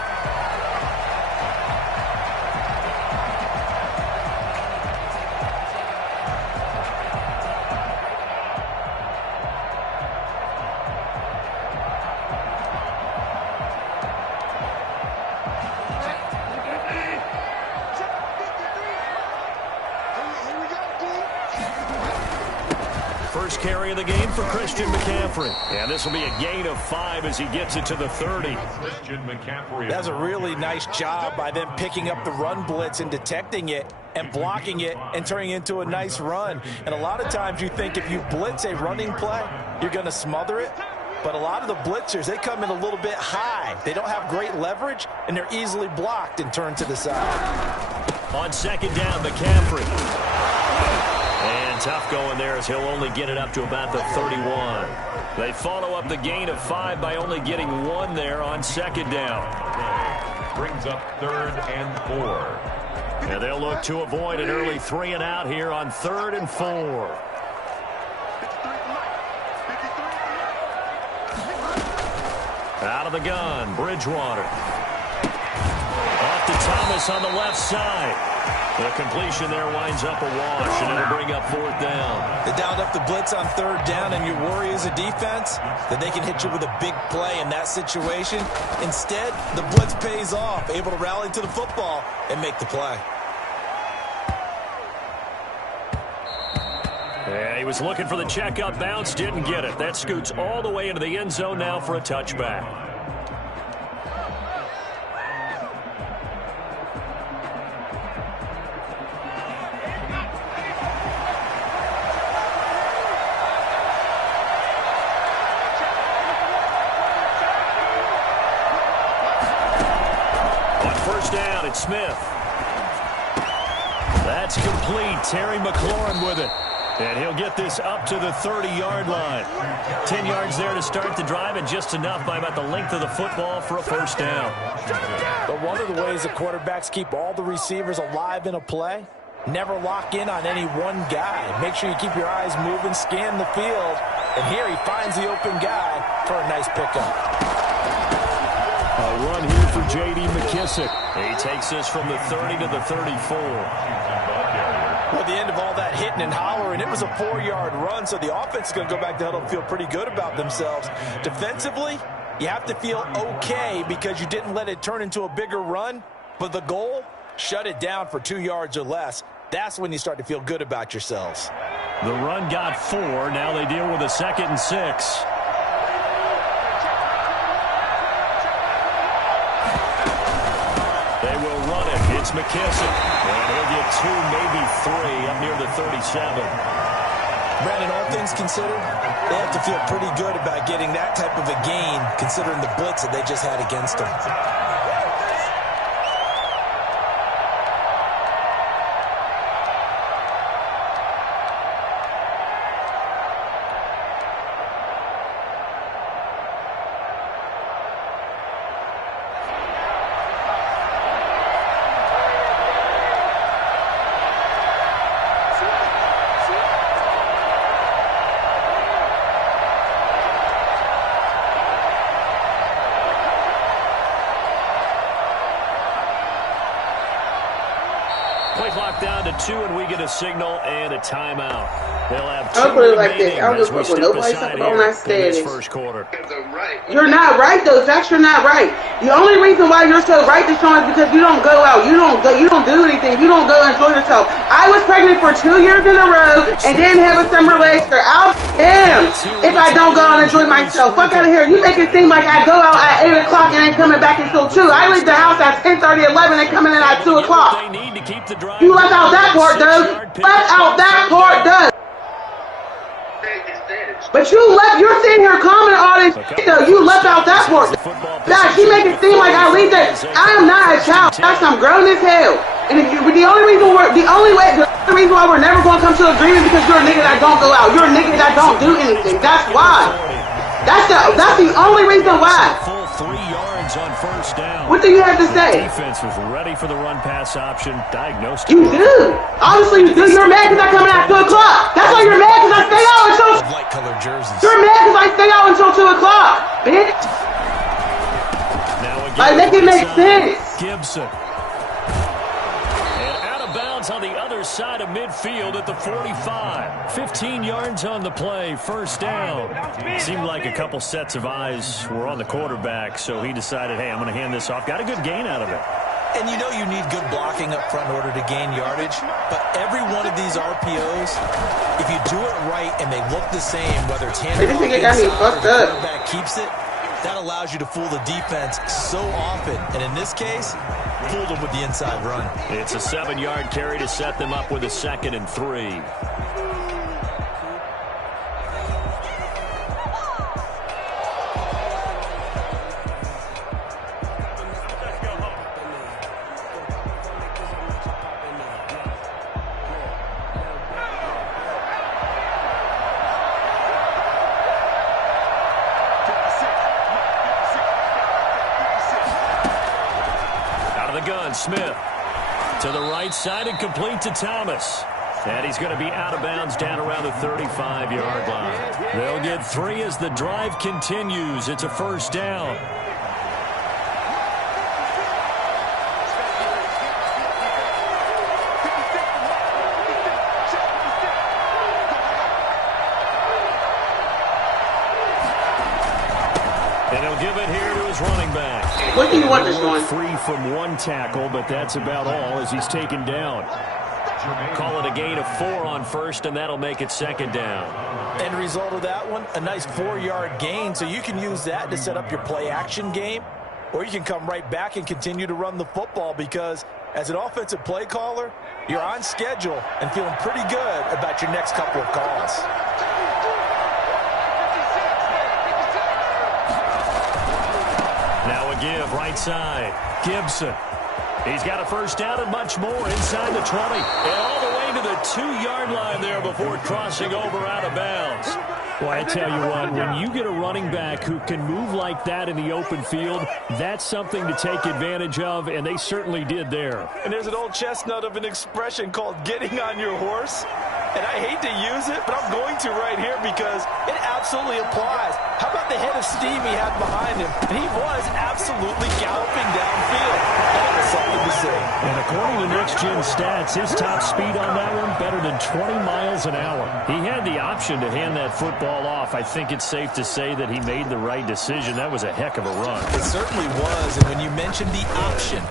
First carry of the game for Christian McCaffrey. And this will be a gain of 5 as he gets it to the 30. Christian McCaffrey. That's a really nice job by them picking up the run blitz and detecting it and blocking it and turning it into a nice run. And a lot of times you think if you blitz a running play, you're going to smother it. But a lot of the blitzers, they come in a little bit high. They don't have great leverage, and they're easily blocked and turned to the side. On second down, McCaffrey. And tough going there as he'll only get it up to about the 31. They follow up the gain of 5 by only getting 1 there on second down. Brings up 3rd and 4. And they'll look to avoid an early 3 and out here on 3rd and 4. Out of the gun, Bridgewater. Off to Thomas on the left side. The completion there winds up a wash, and it'll bring up 4th down. They dialed up the blitz on 3rd down, and you worry as a defense that they can hit you with a big play in that situation. Instead, the blitz pays off, able to rally to the football and make the play. Yeah, he was looking for the checkup bounce, didn't get it. That scoots all the way into the end zone now for a touchback. Down at Smith. That's complete. Terry McLaurin with it. And he'll get this up to the 30-yard line. 10 yards there to start the drive, and just enough by about the length of the football for a first down. But one of the ways that quarterbacks keep all the receivers alive in a play, never lock in on any one guy. Make sure you keep your eyes moving, scan the field. And here he finds the open guy for a nice pickup. A run here for J.D. McKissick. He takes this from the 30 to the 34. Well, at the end of all that hitting and hollering, it was a 4-yard run, so the offense is going to go back to huddle and feel pretty good about themselves. Defensively, you have to feel okay because you didn't let it turn into a bigger run, but the goal, shut it down for 2 yards or less. That's when you start to feel good about yourselves. The run got 4. Now they deal with a 2nd and 6. It's McKissick, and he'll get 2, maybe 3 up near the 37. Brandon, all things considered, they have to feel pretty good about getting that type of a gain considering the blitz that they just had against them. Play clock down to 2, and we get a signal and a timeout. They'll have 2 I'll put it like this. I'll just as we put step nobody aside on here my in this status. first quarter. You're not right though, Zach. You're not right. The only reason why you're so right, Deshaun, is because you don't go out. You don't do anything. You don't go enjoy yourself. I was pregnant for 2 years in a row and didn't have a summer Easter. I'll damn if I don't go out and enjoy myself. Fuck out of here. You make it seem like I go out at 8 o'clock and ain't coming back until 2. I leave the house at 10:30, 11, and coming in at 2 o'clock. keep the drive. You left out that part, Doug. Left out that part, Doug. But you're sitting here commenting all this shit, though. You left out that part. Nah, she make it seem like I leave that. I am not a child. I'm grown as hell. And the only reason why we're never going to come to an agreement is because you're a nigga that don't go out. You're a nigga that don't do anything. That's why. That's the only reason why. Full 3 yards on first down. What do you have to say? Defense was ready for the run-pass option. Diagnosed. You do. Obviously, you do. You're mad because I come out at 2 o'clock. That's why you're mad because I stay out until. Light-colored jerseys. You're mad because I stay out until 2 o'clock, bitch. Now again, like, make it make sense. Gibson. On the other side of midfield at the 45. 15 yards on the play, first down. Seemed like a couple sets of eyes were on the quarterback, so he decided, hey, I'm going to hand this off. Got a good gain out of it. And you know you need good blocking up front in order to gain yardage, but every one of these RPOs, if you do it right and they look the same, whether it's handed off inside or the quarterback keeps it, that allows you to fool the defense so often. And in this case, fooled them with the inside run. It's a 7-yard carry to set them up with a 2nd and 3. Smith to the right side and complete to Thomas. And he's going to be out of bounds down around the 35-yard line. They'll get 3 as the drive continues. It's a first down. And he'll give it here to his running back. What do you want this one? 3 from 1 tackle, but that's about all as he's taken down. Call it a gain of 4 on first, and that'll make it 2nd down. End result of that one, a nice 4-yard gain, so you can use that to set up your play-action game, or you can come right back and continue to run the football because as an offensive play caller, you're on schedule and feeling pretty good about your next couple of calls. Now a give, right side. Gibson. He's got a first down and much more inside the 20. And all the way to the 2-yard line there before crossing over out of bounds. Well, I tell you what, when you get a running back who can move like that in the open field, that's something to take advantage of, and they certainly did there. And there's an old chestnut of an expression called getting on your horse. And I hate to use it, but I'm going to right here because it absolutely applies. How about the head of steam he had behind him? And he was absolutely galloping downfield. That was something to say. And according to next-gen stats, his top speed on that one, better than 20 miles an hour. He had the option to hand that football off. I think it's safe to say that he made the right decision. That was a heck of a run. It certainly was. And when you mentioned the option,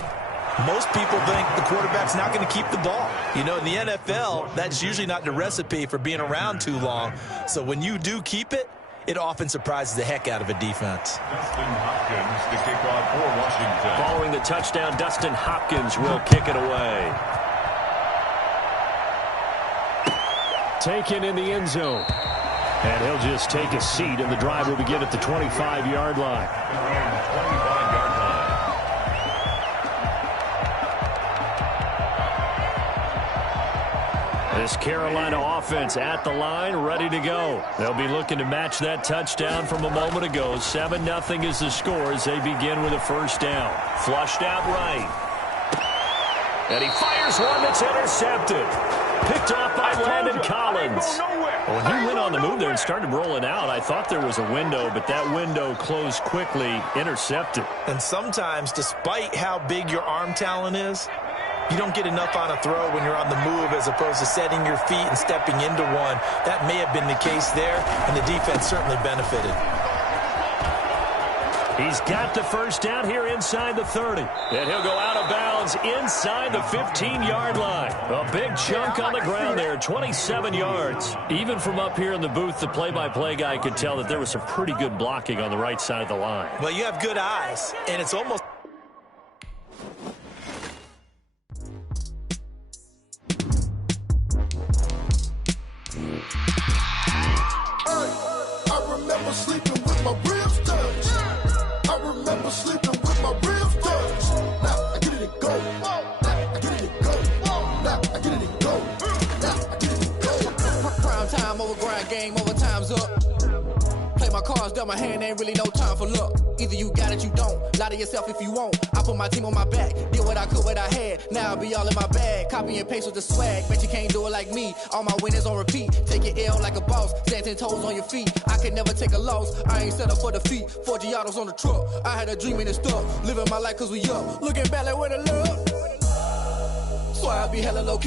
most people think the quarterback's not going to keep the ball. You know, in the NFL, that's usually not the recipe for being around too long. So when you do keep it, it often surprises the heck out of a defense. Dustin Hopkins to kick off for Washington. Following the touchdown, Dustin Hopkins will kick it away. Taken in the end zone. And he'll just take a seat, and the drive will begin at the 25-yard line. 25-yard line. This Carolina offense at the line, ready to go. They'll be looking to match that touchdown from a moment ago. 7-0 is the score as they begin with a first down. Flushed out right. And he fires one that's intercepted. Picked off by Landon Collins. When he went on the move there and started rolling out, I thought there was a window, but that window closed quickly, intercepted. And sometimes, despite how big your arm talent is, you don't get enough on a throw when you're on the move as opposed to setting your feet and stepping into one. That may have been the case there, and the defense certainly benefited. He's got the first down here inside the 30. And he'll go out of bounds inside the 15-yard line. A big chunk on the ground there, 27 yards. Even from up here in the booth, the play-by-play guy could tell that there was some pretty good blocking on the right side of the line. Well, you have good eyes, and it's almost... my cards dealt my hand, ain't really no time for luck. Either you got it, you don't. Lie to yourself if you won't. I put my team on my back, did what I could, what I had. Now I be all in my bag, copy and paste with the swag. Bet you can't do it like me. All my winners on repeat. Take your L like a boss, stand 10 toes on your feet. I can never take a loss. I ain't set up for defeat. 4 Giottos on the truck. I had a dream and it's stuck. Living my life cause we up. Looking back like where the love. So I be hella low key.